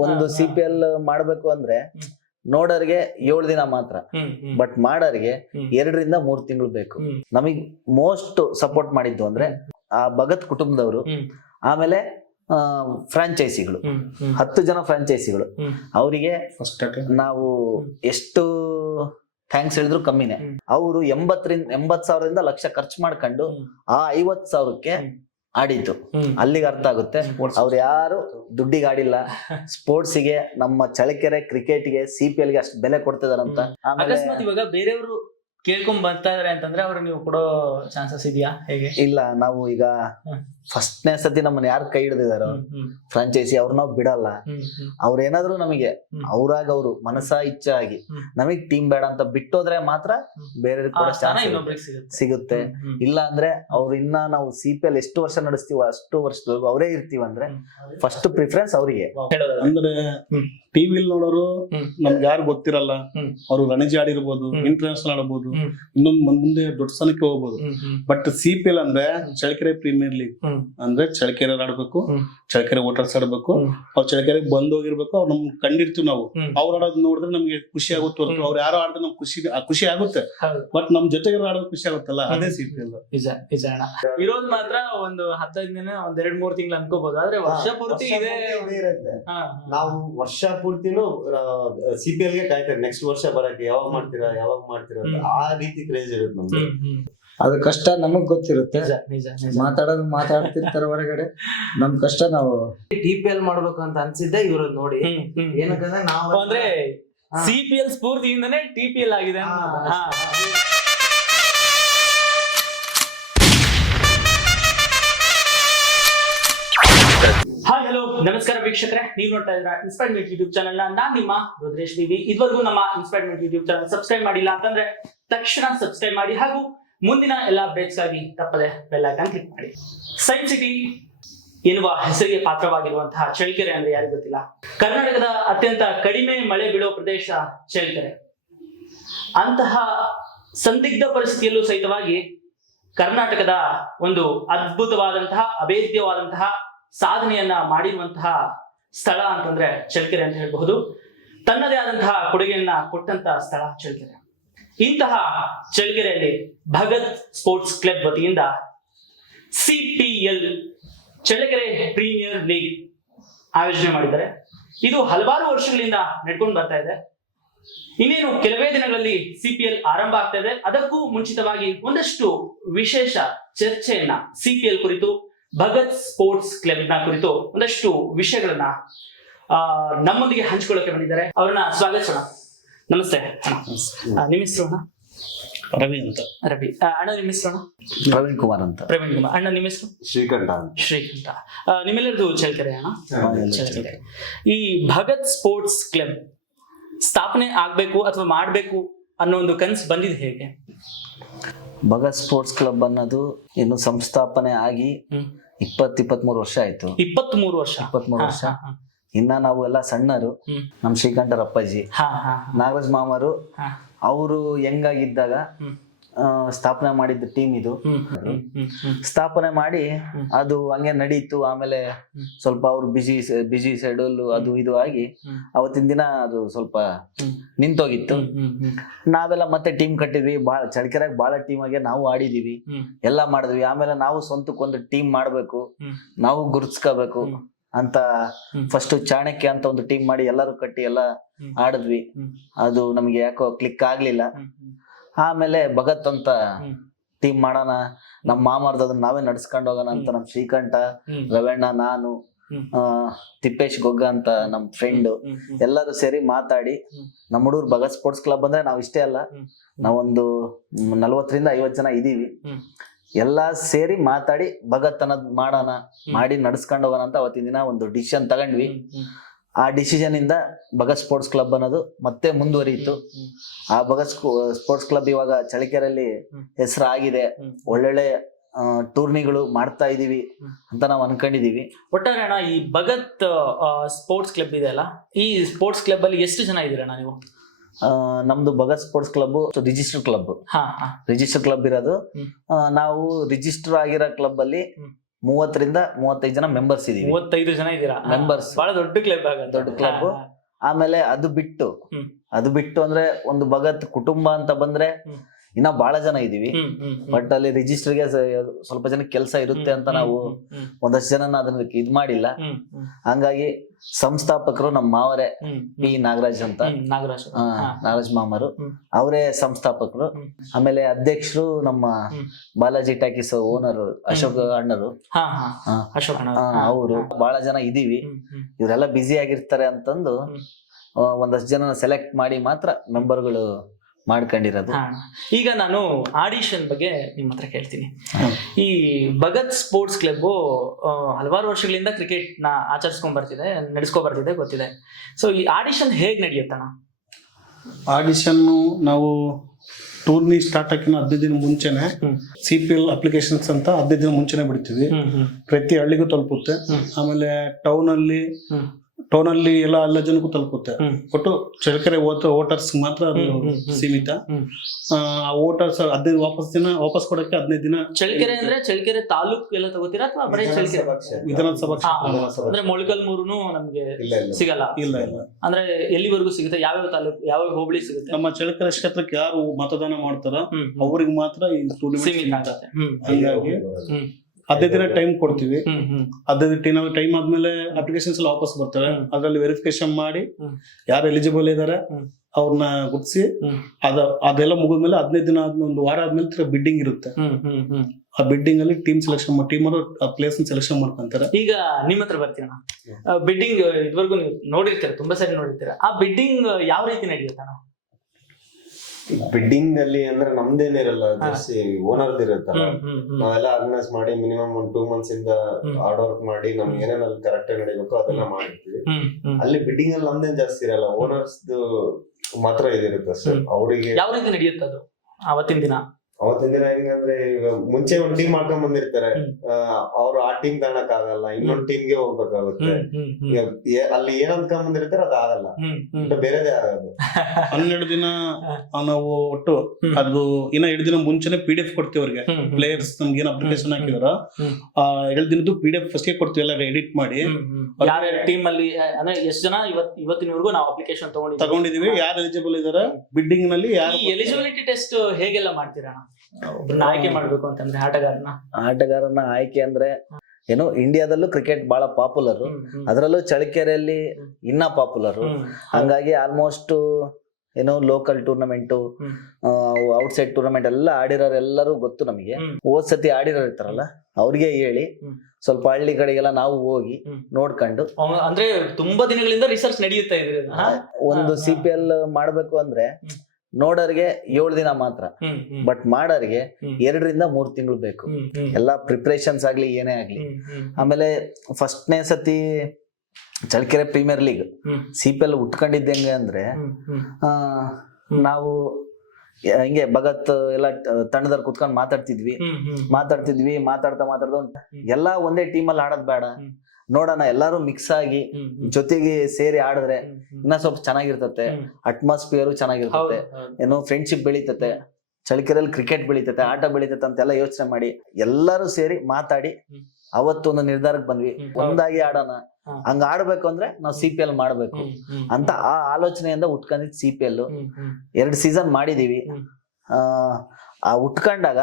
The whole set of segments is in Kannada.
ಒಂದು ಸಿ ಪಿ ಎಲ್ ಮಾಡ್ಬೇಕು ಅಂದ್ರೆ ನೋಡೋರಿಗೆ ಏಳು ದಿನ ಮಾತ್ರ. ಬಟ್ ಮಾಡೋರಿಗೆ. ಎರಡರಿಂದ ಮೂರ್ ತಿಂಗಳು ಬೇಕು. ನಮಗ್ ಮೋಸ್ಟ್ ಸಪೋರ್ಟ್ ಮಾಡಿದ್ದು ಅಂದ್ರೆ ಆ ಭಗತ್ ಕುಟುಂಬದವರು. ಆಮೇಲೆ ಫ್ರಾಂಚೈಸಿಗಳು ಹತ್ತು ಜನ ಫ್ರಾಂಚೈಸಿಗಳು ಅವರಿಗೆ ಫಸ್ಟ್ ನಾವು ಎಷ್ಟು ಥ್ಯಾಂಕ್ಸ್ ಹೇಳಿದ್ರು ಕಮ್ಮಿನೇ. ಅವರು ಎಂಬತ್ತರಿಂದ ಎಂಬತ್ ಸಾವಿರದಿಂದ ಲಕ್ಷ ಖರ್ಚು ಮಾಡ್ಕೊಂಡು ಆ ಐವತ್ ಸಾವಿರಕ್ಕೆ ಆಡಿದ್ದು. ಅಲ್ಲಿಗೆ ಅರ್ಥ ಆಗುತ್ತೆ. ಅವ್ರು ಯಾರು ದುಡ್ಡಿಗೆ ಆಡಿಲ್ಲ. ಸ್ಪೋರ್ಟ್ಸಿಗೆ ನಮ್ಮ ಚಳಕೆರೆ ಕ್ರಿಕೆಟ್ಗೆ ಸಿ ಪಿ ಎಲ್ಗೆ ಅಷ್ಟು ಬೆಲೆ ಕೊಡ್ತಿದಾರಂತ. ಅಕಸ್ಮಾತ್ ಇವಾಗ ಬೇರೆಯವರು ಕೇಳ್ಕೊಂಡ್ ಬರ್ತಾ ಇದಾರೆ ಅಂತಂದ್ರೆ ಅವ್ರು ನೀವು ಕೊಡೋ ಚಾನ್ಸಸ್ ಇದೆಯಾ? ಹೇಗೆ? ಇಲ್ಲ ನಾವು ಈಗ. ಫಸ್ಟ್ನೇ ಸತಿ ನಮ್ಮನ್ನ ಯಾರು ಕೈ ಹಿಡಿದಿದಾರೋ ಫ್ರಾಂಚೈಸಿ ಅವ್ರು ನಾವು ಬಿಡಲ್ಲ ಅವ್ರೇನಾದ್ರು ನಮಗೆ. ಅವ್ರಾಗ ಅವರು ಮನಸ ಇಚ್ಛ ಆಗಿ ನಮಗ್ ಟೀಮ್ ಬೇಡ ಅಂತ ಬಿಟ್ಟೋದ್ರೆ ಮಾತ್ರ. ಬೇರೆ ಕೂಡ ಸಿಗುತ್ತೆ. ಇಲ್ಲ ಅಂದ್ರೆ ಅವ್ರು ಇನ್ನ ನಾವು ಸಿ ಪಿ ಎಲ್ ಎಷ್ಟು ವರ್ಷ ನಡೆಸ್ತೀವೋ ಅಷ್ಟು ವರ್ಷದವರೆಗೂ ಅವರೇ ಇರ್ತೀವಿ ಅಂದ್ರೆ ಫಸ್ಟ್ ಪ್ರಿಫರೆನ್ಸ್ ಅವರಿಗೆ. ಅಂದ್ರೆ ಟಿವಿ ಟಿವಿಲ್ ನೋಡೋರು. ನಮ್ಗೆ ಯಾರು ಗೊತ್ತಿರಲ್ಲ. ಅವರು ರಣಜಿ ಆಡಿರ್ಬೋದು. ಇಂಟರ್ನ್ಯಾಷನಲ್ ಆಡಬಹುದು ಇನ್ನೊಂದು ಮುಂದೆ ದೊಡ್ಡ ಸ್ಥಾನಕ್ಕೆ ಹೋಗ್ಬೋದು ಬಟ್ ಸಿ ಪಿ ಎಲ್ ಅಂದ್ರೆ ಚಳಕೆರೆ ಪ್ರೀಮಿಯರ್ ಲೀಗ್. ಅಂದ್ರೆ ಚಳಕೆರೆ ಆಡ್ಬೇಕು. ಚಳಕೆರೆ ವೋಟರ್ಸ್ ಆಡ್ಬೇಕು. ಅವ್ರು ಚಳಕೆರೆಗೆ ಬಂದ್ ಹೋಗಿರ್ಬೇಕು ಅವ್ರು ನಮ್ಗೆ ಕಂಡಿರ್ತೀವಿ ನಾವು. ಅವ್ರ ಆಡೋದ್ ನೋಡಿದ್ರೆ ನಮ್ಗೆ ಖುಷಿ ಆಗುತ್ತೆ. ಅವ್ರು ಯಾರು ಆಡಿದ್ರೆ ನಮ್ಗೆ ಖುಷಿ ಆ ಖುಷಿ ಆಗುತ್ತೆ. ಬಟ್ ನಮ್ ಜೊತೆಗೆ ಆಡೋದು ಖುಷಿ ಆಗುತ್ತಲ್ಲ ಅದೇ ಸಿಪಿಎಲ್ ನಿಜ ನಿಜ ಅಣ್ಣ. ಇರೋದ್ ಮಾತ್ರ ಒಂದು ಹತ್ತೈದು ದಿನ ಒಂದ್ ಎರಡ್ ಮೂರ್ ತಿಂಗಳು ಅನ್ಕೋಬಹುದು ಆದ್ರೆ ವರ್ಷ ಪೂರ್ತಿ ಇದೆ. ನಾವು ವರ್ಷ ಪೂರ್ತಿನೂ ಸಿಪಿಎಲ್ ಪಿ ಎಲ್ಗೆ ಕಾಯ್ತಾರೆ. ನೆಕ್ಸ್ಟ್ ವರ್ಷ ಬರಕ್ಕೆ ಯಾವಾಗ ಮಾಡ್ತೀರಾ ಯಾವಾಗ ಮಾಡ್ತೀರಾ ಅಂತ ಆ ರೀತಿ ಕ್ರೇಜ್ ಇರುತ್ತೆ ನಮ್ದು. ಅದ್ರ ಕಷ್ಟ ನಮಗ್ ಗೊತ್ತಿರುತ್ತೆ. ನಿಜ ನಿಜ ಮಾತಾಡೋದು ಮಾತಾಡ್ತಿರ್ತಾರೆ ಹೊರಗಡೆ. ನಮ್ ಕಷ್ಟ ನಾವು ಟಿ ಪಿ ಎಲ್ ಮಾಡ್ಬೇಕು ಅಂತ ಅನ್ಸಿದ್ದೆ ಇವ್ರ ನೋಡಿ. ಏನಕ್ಕಂದ್ರೆ ನಾವು ಅಂದ್ರೆ. ಸಿ ಪಿ ಎಲ್ ಸ್ಫೂರ್ತಿಯಿಂದನೇ ಟಿ ಪಿ ಎಲ್ ಆಗಿದೆ. ಹಾಯ್ ಹಲೋ ನಮಸ್ಕಾರ ವೀಕ್ಷಕರೇ. ನೀವು ನೋಡ್ತಾ ಇದ್ರ ಇನ್ಸ್ಪೈರ್ಮೆಂಟ್ ಯೂಟ್ಯೂಬ್ ಚಾನಲ್ನ. ನಾನ್ ನಿಮ್ಮ ರುದ್ರೇಶ್ ಟಿವಿ ಇದುವರೆಗೂ ನಮ್ಮ ಇನ್ಸ್ಪೈರ್ಮೆಂಟ್ ಯೂಟ್ಯೂಬ್ ಚಾನಲ್ ಸಬ್ಸ್ಕ್ರೈಬ್ ಮಾಡಿಲ್ಲ ಅಂತಂದ್ರೆ ತಕ್ಷಣ ಸಬ್ಸ್ಕ್ರೈಬ್ ಮಾಡಿ ಹಾಗೂ ಮುಂದಿನ ಎಲ್ಲ ಅಪ್ಡೇಟ್ಸ್ಗಾಗಿ ತಪ್ಪದೆ ಬೆಲ್ಲ ಐಕಾನ್ ಕ್ಲಿಕ್ ಮಾಡಿ. ಸೈನ್ಸ್ ಸಿಟಿ ಎನ್ನುವ ಹೆಸರಿಗೆ ಪಾತ್ರವಾಗಿರುವಂತಹ ಚಳ್ಳಕೆರೆ ಅಂದ್ರೆ ಯಾರಿಗೂ ಗೊತ್ತಿಲ್ಲ. ಕರ್ನಾಟಕದ ಅತ್ಯಂತ ಕಡಿಮೆ ಮಳೆ ಬೀಳುವ ಪ್ರದೇಶ ಚಳ್ಳಕೆರೆ. ಅಂತಹ ಸಂದಿಗ್ಧ ಪರಿಸ್ಥಿತಿಯಲ್ಲೂ ಸಹಿತವಾಗಿ ಕರ್ನಾಟಕದ ಒಂದು ಅದ್ಭುತವಾದಂತಹ, ಅಭೇದ್ಯವಾದಂತಹ ಸಾಧನೆಯನ್ನ ಮಾಡಿರುವಂತಹ ಸ್ಥಳ ಅಂತಂದ್ರೆ ಚಳ್ಳಕೆರೆ ಅಂತ ಹೇಳಬಹುದು. ತನ್ನದೇ ಆದಂತಹ ಕೊಡುಗೆಯನ್ನ ಕೊಟ್ಟಂತಹ ಸ್ಥಳ ಚಳ್ಳಕೆರೆ. ಇಂತಹ ಚಳ್ಳಕೆರೆಯಲ್ಲಿ ಭಗತ್ ಸ್ಪೋರ್ಟ್ಸ್ ಕ್ಲಬ್ ವತಿಯಿಂದ ಸಿಪಿಎಲ್ ಚಳ್ಳಕೆರೆ ಪ್ರೀಮಿಯರ್ ಲೀಗ್ ಆಯೋಜನೆ ಮಾಡಿದ್ದಾರೆ. ಇದು ಹಲವಾರು ವರ್ಷಗಳಿಂದ ನಡ್ಕೊಂಡು ಬರ್ತಾ ಇದೆ. ಇನ್ನೇನು ಕೆಲವೇ ದಿನಗಳಲ್ಲಿ ಸಿಪಿಎಲ್ ಆರಂಭ ಆಗ್ತಾ ಇದೆ. ಅದಕ್ಕೂ ಮುಂಚಿತವಾಗಿ ಒಂದಷ್ಟು ವಿಶೇಷ ಚರ್ಚೆಯನ್ನ ಸಿಪಿಎಲ್ ಕುರಿತು ಭಗತ್ ಸ್ಪೋರ್ಟ್ಸ್ ಕ್ಲಬ್ನ ಕುರಿತು ಒಂದಷ್ಟು ವಿಷಯಗಳನ್ನ ಆ, ನಮ್ಮೊಂದಿಗೆ ಹಂಚಿಕೊಳ್ಳಕ್ಕೆ ಬಂದಿದ್ದಾರೆ. ಅವ್ರನ್ನ ಸ್ವಾಗತಿಸೋಣ. ನಮಸ್ತೆ ನಿಮ್ಮ ಹೆಸರು ರವಿ ಅಂತ. ರವಿ. ಆ, ಅಣ್ಣ ನಿಮ್ಮ ಹೆಸರು ಪ್ರವೀಣ್ ಕುಮಾರ್ ಅಂತ. ಪ್ರವೀಣ್ ಕುಮಾರ್. ಅಣ್ಣ ನಿಮ್ಮ ಹೆಸರು? ಶ್ರೀಕಂಠ ಅಂತ. ಶ್ರೀಕಂಠ. ಆ, ನಿಮ್ಮೆಲ್ಲರದು ಚಳಕೆರೆ ಅಣ್ಣ? ಈ ಭಗತ್ ಸ್ಪೋರ್ಟ್ಸ್ ಕ್ಲಬ್ ಸ್ಥಾಪನೆ ಆಗ್ಬೇಕು ಅಥವಾ ಮಾಡ್ಬೇಕು ಅನ್ನೋ ಒಂದು ಕನಸು ಬಂದಿದೆ ಹೇಗೆ? ಭಗತ್ ಸ್ಪೋರ್ಟ್ಸ್ ಕ್ಲಬ್ ಅನ್ನೋದು ಇನ್ನು ಸಂಸ್ಥಾಪನೆ ಆಗಿ ಹ್ಮ್. ಇಪ್ಪತ್ ಇಪ್ಪತ್ತ್ ಮೂರು ವರ್ಷ ಆಯ್ತು. ಇಪ್ಪತ್ತ್ ಮೂರು ವರ್ಷ. ಇಪ್ಪತ್ಮೂರು ಹಾ, ವರ್ಷ. ಹಾ, ಇನ್ನ ನಾವು ಎಲ್ಲ ಸಣ್ಣರು. ನಮ್ ಶ್ರೀಕಂಠರ ಅಪ್ಪಾಜಿ. ನಾಗರಾಜ್ ಮಾಮರು. ಅವರು ಹೆಂಗಾಗಿದ್ದಾಗ. ಸ್ಥಾಪನೆ ಮಾಡಿದ್ದ ಟೀಮ್ ಇದು. ಸ್ಥಾಪನೆ ಮಾಡಿ ಅದು ಹಂಗೆ ನಡೀತು ಆಮೇಲೆ ಸ್ವಲ್ಪ ಅವ್ರು ಬಿಜಿ ಬಿಜಿ ಶೆಡ್ಯೂಲ್ ಅದು ಇದು ಆಗಿ ಅವತ್ತಿನ ದಿನ ಅದು ಸ್ವಲ್ಪ. ನಿಂತೋಗಿತ್ತು ನಾವೆಲ್ಲ ಮತ್ತೆ ಟೀಮ್ ಕಟ್ಟಿದ್ವಿ ಬಾಳ ಚಳಕೆರಾಗ ಬಹಳ ಟೀಮ್ ಆಗಿ ನಾವು ಆಡಿದೀವಿ. ಎಲ್ಲ ಮಾಡಿದ್ವಿ ಆಮೇಲೆ ನಾವು ಸ್ವಂತಕ್ಕೊಂದು ಟೀಮ್ ಮಾಡ್ಬೇಕು ನಾವು ಗುರುತಿಸ್ಕೋಬೇಕು ಹ್ಮ್. ಅಂತ. ಫಸ್ಟ್ ಚಾಣಕ್ಯ ಅಂತ ಒಂದು ಟೀಮ್ ಮಾಡಿ ಎಲ್ಲರೂ ಕಟ್ಟಿ ಎಲ್ಲ ಆಡಿದ್ವಿ. ಅದು ನಮ್ಗೆ ಯಾಕೋ ಕ್ಲಿಕ್ ಆಗ್ಲಿಲ್ಲ. ಆಮೇಲೆ ಭಗತ್ ಅಂತ ಟೀಮ್ ಮಾಡೋಣ ನಮ್ಮ ಮಾಮಾರ್ದ ಅದನ್ನ ನಾವೇ ನಡ್ಸ್ಕೊಂಡು ಹೋಗೋಣ ಅಂತ ನಮ್ ಶ್ರೀಕಂಠ. ರವಣ್ಣ ನಾನು ತಿಪ್ಪೇಶ್ ಗೊಗ್ಗ ಅಂತ ನಮ್ ಫ್ರೆಂಡ್ ಎಲ್ಲರೂ ಸೇರಿ ಮಾತಾಡಿ. ನಮ್ಮ ಹುಡುಗರು ಭಗತ್ ಸ್ಪೋರ್ಟ್ಸ್ ಕ್ಲಬ್ ಅಂದ್ರೆ ನಾವ್ ಇಷ್ಟೇ ಅಲ್ಲ. ನಾವೊಂದು ನಲವತ್ತರಿಂದ ಐವತ್ ಜನ ಇದೀವಿ. ಎಲ್ಲಾ ಸೇರಿ ಮಾತಾಡಿ ಭಗತ್ ಅನ್ನೋದ್ ಮಾಡೋಣ ಮಾಡಿ ನಡ್ಸ್ಕೊಂಡು ಹೋಗೋಣ ಅಂತ ಅವತ್ತಿನ ದಿನ ಒಂದು ಡಿಸಿಷನ್ ತಗೊಂಡ್ವಿ. ಆ ಡಿಸಿಷನ್ ಇಂದ ಭಗತ್ ಸ್ಪೋರ್ಟ್ಸ್ ಕ್ಲಬ್ ಅನ್ನೋದು ಮತ್ತೆ ಮುಂದುವರಿಯಿತು. ಆ ಭಗತ್ ಸ್ಪೋರ್ಟ್ಸ್ ಕ್ಲಬ್ ಇವಾಗ ಚಳಿಕೆರೆಯಲ್ಲಿ. ಹೆಸರು ಆಗಿದೆ. ಒಳ್ಳೊಳ್ಳೆ ಟೂರ್ನಿಗಳು ಮಾಡ್ತಾ ಇದೀವಿ ಅಂತ ನಾವು ಅನ್ಕೊಂಡಿದೀವಿ. ಒಟ್ಟಾರೆ ಅಣ್ಣ ಈ ಭಗತ್ ಸ್ಪೋರ್ಟ್ಸ್ ಕ್ಲಬ್ ಇದೆ ಅಲ್ಲ? ಈ ಸ್ಪೋರ್ಟ್ಸ್ ಕ್ಲಬ್ ಅಲ್ಲಿ ಎಷ್ಟು ಜನ ಇದೀರಣ್ಣ ನೀವು? ನಮ್ದು Bhagat sports club register club register club ಇರೋದು. ನಾವು ರಿಜಿಸ್ಟರ್ ಆಗಿರೋ ಕ್ಲಬ್ ಅಲ್ಲಿ. ಮೂವತ್ತರಿಂದ ಮೂವತ್ತೈದು ಜನ ಮೆಂಬರ್ಸ್ ಇದೀವಿ. ಮೂವತ್ತೈದು ಜನ ಇದ್ದೀರಾ ಮೆಂಬರ್ಸ್. ಬಹಳ ದೊಡ್ಡ ಕ್ಲಬ್ ದೊಡ್ಡ ಹಾ. ಆಮೇಲೆ ಅದು ಬಿಟ್ಟು ಅದು ಬಿಟ್ಟು ಅಂದ್ರೆ ಒಂದು ಭಗತ್ ಕುಟುಂಬ ಅಂತ ಬಂದ್ರೆ ಇನ್ನ ಬಹಳ ಜನ ಇದೀವಿ. ಬಟ್ ಅಲ್ಲಿ ರಿಜಿಸ್ಟರ್ಗೆ ಸ್ವಲ್ಪ ಜನ ಕೆಲಸ ಇರುತ್ತೆ ಅಂತ ನಾವು ಒಂದಷ್ಟು ಜನ ಅದನ್ನ ಇದ್ ಮಾಡಿಲ್ಲ. ಹಂಗಾಗಿ ಸಂಸ್ಥಾಪಕರು ನಮ್ಮ ಮಾವರೇ ಪಿ ನಾಗರಾಜ್ ಅಂತ. ನಾಗರಾಜ್. ನಾಗರಾಜ್ ಮಾಮರು. ಅವರೇ ಸಂಸ್ಥಾಪಕರು. ಆಮೇಲೆ ಅಧ್ಯಕ್ಷರು ನಮ್ಮ ಬಾಲಾಜಿ ಟಾಕೀಸ್ ಓನರ್ ಅಶೋಕ್ ಅಣ್ಣರು. ಅವರು. ಬಹಳ ಜನ ಇದೀವಿ. ಇವರೆಲ್ಲ ಬ್ಯುಸಿ ಆಗಿರ್ತಾರೆ ಅಂತಂದು ಒಂದಷ್ಟು ಜನ ಸೆಲೆಕ್ಟ್ ಮಾಡಿ ಮಾತ್ರ ಮೆಂಬರ್ಗಳು ಮಾಡ್ಕೊಂಡಿರೋದು. ಈಗ ನಾನು ಆಡಿಷನ್ ಬಗ್ಗೆ ನಿಮ್ಮ ಹತ್ರ ಕೇಳ್ತೀನಿ. ಈ ಭಗತ್ ಸ್ಪೋರ್ಟ್ಸ್ ಕ್ಲಬ್ ಹಲವಾರು ವರ್ಷಗಳಿಂದ ಕ್ರಿಕೆಟ್ನ ಆಚರಿಸ್ಕೊಂಡ್ ಬರ್ತಿದೆ ನಡೆಸ್ಕೊಂಡ್ ಬರ್ತಿದೆ ಗೊತ್ತಿದೆ. ಸೊ ಈ ಆಡಿಷನ್ ಹೇಗ್ ನಡೆಯುತ್ತಣ್ಣ ಆಡಿಷನ್ ನಾವು ಟೂರ್ನಿ ಸ್ಟಾರ್ಟ್ ಆಗಿನ ಹದಿನೈದು ದಿನ ಮುಂಚೆನೆ. ಸಿ ಪಿ ಎಲ್ ಅಪ್ಲಿಕೇಶನ್ಸ್ ಅಂತ ಹದಿನೈದು ದಿನ ಮುಂಚೆನೆ ಬಿಡ್ತೀವಿ. ಪ್ರತಿ ಹಳ್ಳಿಗೂ ತಲುಪುತ್ತೆ. ಆಮೇಲೆ ಟೌನ್ ಅಲ್ಲಿ. ಟೌನ್ ಅಲ್ಲಿ ಎಲ್ಲ ಎಲ್ಲ ಜನಕ್ಕೂ ತಲುಪುತ್ತೆ. ಒಟ್ಟು ಚಳಕೆರೆ ಚಳ್ಳಕೆರೆ ವೋಟರ್ಸ್ ಮಾತ್ರ ಅದು. ಸೀಮಿತ. ಆ ವೋಟರ್ಸ್ ಹದಿನೈದು ವಾಪಸ್ ದಿನ ವಾಪಸ್ ಕೊಡಕ್ಕೆ ಹದಿನೈದು ದಿನ. ಚಳಕೆರೆ ಅಂದ್ರೆ ಚಳಕೆರೆ ತಾಲೂಕ್ ಎಲ್ಲ ತಗೋತೀರಾ ಅಥವಾ ಬರೀ ಚಳಕೆರೆ ವಿಧಾನಸಭಾ ಕ್ಷೇತ್ರ. ಅಂದ್ರೆ ಮೊಳಕಲ್ ಮೂರುನು ನಮ್ಗೆ ಸಿಗಲ್ಲ. ಇಲ್ಲ ಇಲ್ಲ. ಅಂದ್ರೆ ಎಲ್ಲಿವರೆಗೂ ಸಿಗುತ್ತೆ? ಯಾವ್ಯಾವ ತಾಲೂಕು ಯಾವ ಹೋಬಳಿ ಸಿಗುತ್ತೆ? ನಮ್ಮ ಚಳಕೆರೆ ಕ್ಷೇತ್ರಕ್ಕೆ ಯಾರು ಮತದಾನ ಮಾಡ್ತಾರ. ಅವ್ರಿಗೆ ಮಾತ್ರ ಈ ಟೂರ್ನಿಮೆಂಟ್ ಸೀಮಿತ ಹಂಗಾಗಿ ಹದಿನೈದು ದಿನ ಟೈಮ್ ಕೊಡ್ತೀವಿ. ಹದಿನೈದು ಟೈಮ್ ಟೈಮ್ ಆದ್ಮೇಲೆ ಅಪ್ಲಿಕೇಶನ್ಸ್ ಎಲ್ಲ ವಾಪಸ್ ಬರ್ತವೆ. ಅದರಲ್ಲಿ ವೆರಿಫಿಕೇಶನ್ ಮಾಡಿ. ಯಾರು ಎಲಿಜಿಬಲ್ ಇದಾರೆ. ಅವ್ರನ್ನ ಗುರ್ತಿಸಿ ಅದ ಅದೆಲ್ಲ ಮುಗಿದ್ಮೇಲೆ ಹದಿನೈದು ದಿನ ಆದ್ಮೇಲೆ ಒಂದು ವಾರ ಆದ್ಮೇಲೆ ಬಿಡ್ಡಿಂಗ್ ಇರುತ್ತೆ. ಆ ಬಿಡ್ಡಿಂಗ್ ಅಲ್ಲಿ ಟೀಮ್ ಸೆಲೆಕ್ಷನ್ ಟೀಮ್ ಅವರು ಆ ಪ್ಲೇಸ್ ಸೆಲೆಕ್ಷನ್ ಮಾಡ್ಕೊಂತಾರೆ. ಈಗ ನಿಮ್ಮ ಹತ್ರ ಬರ್ತೀನ ಬಿಡ್ಡಿಂಗ್ ಇದುವರೆಗೂ ನೀವು ನೋಡಿರ್ತೀರ? ತುಂಬಾ ಸರಿ ನೋಡಿರ್ತೀರ. ಆ ಬಿಡ್ಡಿಂಗ್ ಯಾವ ರೀತಿ ನಡೆಯುತ್ತಣ್ಣ ಬಿಡ್ಡಿಂಗ್ ಅಲ್ಲಿ ಅಂದ್ರೆ ನಮ್ದೇನಿರಲ್ಲ ಇರಲ್ಲ ಜಾಸ್ತಿ ಓನರ್ದ್ ಇರುತ್ತಲ್ಲ. ನಾವೆಲ್ಲ ಆರ್ಗನೈಸ್ ಮಾಡಿ ಮಿನಿಮಮ್ ಒಂದ್ ಟೂ ಮಂತ್ಸ್ ಇಂದ. ಹಾರ್ಡ್ ವರ್ಕ್ ಮಾಡಿ ನಮ್ಗೆ ಏನೇನ್ ಅಲ್ಲಿ ಕರೆಕ್ಟ್ ಆಗಿ ನಡಿಬೇಕು ಅದೆಲ್ಲ ಮಾಡಿರ್ತೀವಿ ಅಲ್ಲಿ ಬಿಡ್ಡಿಂಗ್ ಅಲ್ಲಿ ನಮ್ದೇನ್ ಜಾಸ್ತಿ ಇರಲ್ಲ ಓನರ್ಸ್ ಮಾತ್ರ ಇದಿರುತ್ತೆ ಅಷ್ಟೇ ಹ್ಮ್. ಅವರಿಗೆ ಯಾವ ರೀತಿ ನಡೆಯುತ್ತೆ ಅದು ಅವತ್ತಿನ ದಿನ? ಅವತ್ತಿನ ದಿನ ಹೆಂಗಂದ್ರೆ ಈಗ ಮುಂಚೆ ಒಂದ್ ಟೀಮ್ ಮಾಡ್ಕೊಂಡ್ ಬಂದಿರ್ತಾರೆ. ಅವ್ರು ಆ ಟೀಮ್ ತಗೊಳಕ್ ಆಗಲ್ಲ ಇನ್ನೊಂದ್ ಟೀಮ್ಗೆ ಹೋಗ್ಬೇಕಾಗುತ್ತೆ. ಹ್ಮ್ ಈಗ ಏ- ಅಲ್ಲಿ ಏನ್ ಅನ್ಕೊಂಡ್ ಬಂದಿರ್ತಾರೆ ಅದು ಆಗಲ್ಲ. ಬೇರೆದೇ ಆಗೋದು. ಹನ್ನೆರಡು ದಿನ ನಾವು ಒಟ್ಟು ಅದು ಇನ್ನ ಎರಡು ದಿನ ಮುಂಚೆನೆ ಪಿ ಡಿ ಎಫ್ ಕೊಡ್ತೀವಿ ಅವ್ರಿಗೆ. ಪ್ಲೇಯರ್ಸ್ ನಮ್ಗೆ ಏನ್ ಅಪ್ಲಿಕೇಶನ್. ಹಾಕಿದಾರ. ಆ ಎರಡು ದಿನದ್ದು ಪಿ ಡಿ ಎಫ್ ಫಸ್ಟ್ ಕೊಡ್ತೀವಿ ಎಲ್ಲ ಎಡಿಟ್ ಮಾಡಿ. ಟೀಮ್ ಅಲ್ಲಿ ಅಂದ್ರೆ ಎಷ್ಟು ಜನ ಇವತ್ ಇವತ್ತಿನವರೆಗೂ ನಾವು ಅಪ್ಲಿಕೇಶನ್ ತಗೊಂಡಿದ್ದೀವಿ. ತಗೊಂಡಿದೀವಿ ಯಾರು ಎಲಿಜಿಬಲ್ ಇದಾರೆ? ಬಿಡ್ಡಿಂಗ್ನಲ್ಲಿ ಯಾರು ಈ ಎಲಿಜಿಬಿಲಿಟಿ ಟೆಸ್ಟ್ ಹೇಗೆಲ್ಲ ಮಾಡ್ತೀರಾ ಒಬ್ಬರನ್ನ ಆಯ್ಕೆ ಮಾಡ್ಬೇಕು ಅಂತಂದ್ರೆ ಆಟಗಾರನ? ಆಟಗಾರನ ಆಯ್ಕೆ ಅಂದ್ರೆ ಏನು ಇಂಡಿಯಾದಲ್ಲೂ ಕ್ರಿಕೆಟ್ ಬಹಳ ಪಾಪ್ಯುಲರ್. ಅದರಲ್ಲೂ ಚಳಕೆರೆಯಲ್ಲಿ ಇನ್ನ ಪಾಪ್ಯುಲರ್ ಹಂಗಾಗಿ ಆಲ್ಮೋಸ್ಟ್ ಏನೋ local tournament outside tournament ಎಲ್ಲ ಆಡಿರೋರು ಎಲ್ಲರೂ ಗೊತ್ತು ನಮಗೆ. ಹೋದ್ ಸತಿ ಆಡಿರೋರು ಇರ್ತಾರಲ್ಲ ಅವ್ರಿಗೆ ಹೇಳಿ. ಸ್ವಲ್ಪ ಹಳ್ಳಿ ಕಡೆಗೆಲ್ಲ ನಾವು ಹೋಗಿ ನೋಡ್ಕೊಂಡು. ಅಂದ್ರೆ ತುಂಬಾ ದಿನಗಳಿಂದ ರಿಸರ್ಚ್ ನಡೆಯುತ್ತಾ ಇದ್ರೆ ಒಂದು ಸಿ ಪಿ ಎಲ್ ಮಾಡ್ಬೇಕು ಅಂದ್ರೆ. ನೋಡೋರ್ಗೆ ಏಳು ದಿನ ಮಾತ್ರ. ಬಟ್ ಮಾಡೋರ್ಗೆ. ಎರಡರಿಂದ ಮೂರ್ ತಿಂಗಳು ಬೇಕು. ಎಲ್ಲಾ ಪ್ರಿಪ್ರೇಷನ್ಸ್ ಆಗ್ಲಿ ಏನೇ ಆಗ್ಲಿ. ಆಮೇಲೆ ಫಸ್ಟ್ನೇ ಸತಿ Challakere premier league. C P L ಉಟ್ಕೊಂಡಿದ್ದೆ ಹೆಂಗೆ ಅಂದ್ರೆ ನಾವು ಹಿಂಗೆ ಭಗತ್ ಎಲ್ಲ ತಂಡದಲ್ಲಿ ಕುತ್ಕೊಂಡು ಮಾತಾಡ್ತಿದ್ವಿ. ಮಾತಾಡ್ತಿದ್ವಿ ಮಾತಾಡ್ತಾ ಮಾತಾಡ್ತಾ. ಎಲ್ಲಾ ಒಂದೇ ಟೀಮಲ್ಲಿ ಆಡೋದ್ ಬೇಡ. ನೋಡೋಣ ಎಲ್ಲಾರು ಮಿಕ್ಸ್ ಆಗಿ. ಜೊತೆಗೆ ಸೇರಿ ಆಡಿದ್ರೆ. ಇನ್ನ ಸ್ವಲ್ಪ ಚೆನ್ನಾಗಿರ್ತತೆ. ಅಟ್ಮಾಸ್ಫಿಯರ್ ಚೆನ್ನಾಗಿರ್ತತೆ ಏನು ಫ್ರೆಂಡ್ಶಿಪ್ ಬೆಳೀತತೆ ಚಳಿಕೆರೆಯಲ್ಲಿ ಕ್ರಿಕೆಟ್ ಬೆಳೀತತೆ ಆಟ ಬೆಳೀತತೆ ಅಂತೆಲ್ಲ ಯೋಚನೆ ಮಾಡಿ ಎಲ್ಲರೂ ಸೇರಿ ಮಾತಾಡಿ. ಅವತ್ತು ಒಂದು ನಿರ್ಧಾರಕ್ಕೆ ಬಂದ್ವಿ ಒಂದಾಗಿ ಆಡೋಣ ಹಂಗ ಆಡ್ಬೇಕು ಅಂದ್ರೆ ನಾವು ಸಿ ಪಿ ಎಲ್ ಮಾಡ್ಬೇಕು. ಅಂತ ಆ ಆಲೋಚನೆಯಿಂದ ಉಟ್ಕೊಂಡಿದ್ ಸಿ ಪಿ ಎಲ್. ಎರಡು ಸೀಸನ್ ಮಾಡಿದೀವಿ ಆ, ಆ ಉಟ್ಕೊಂಡಾಗ.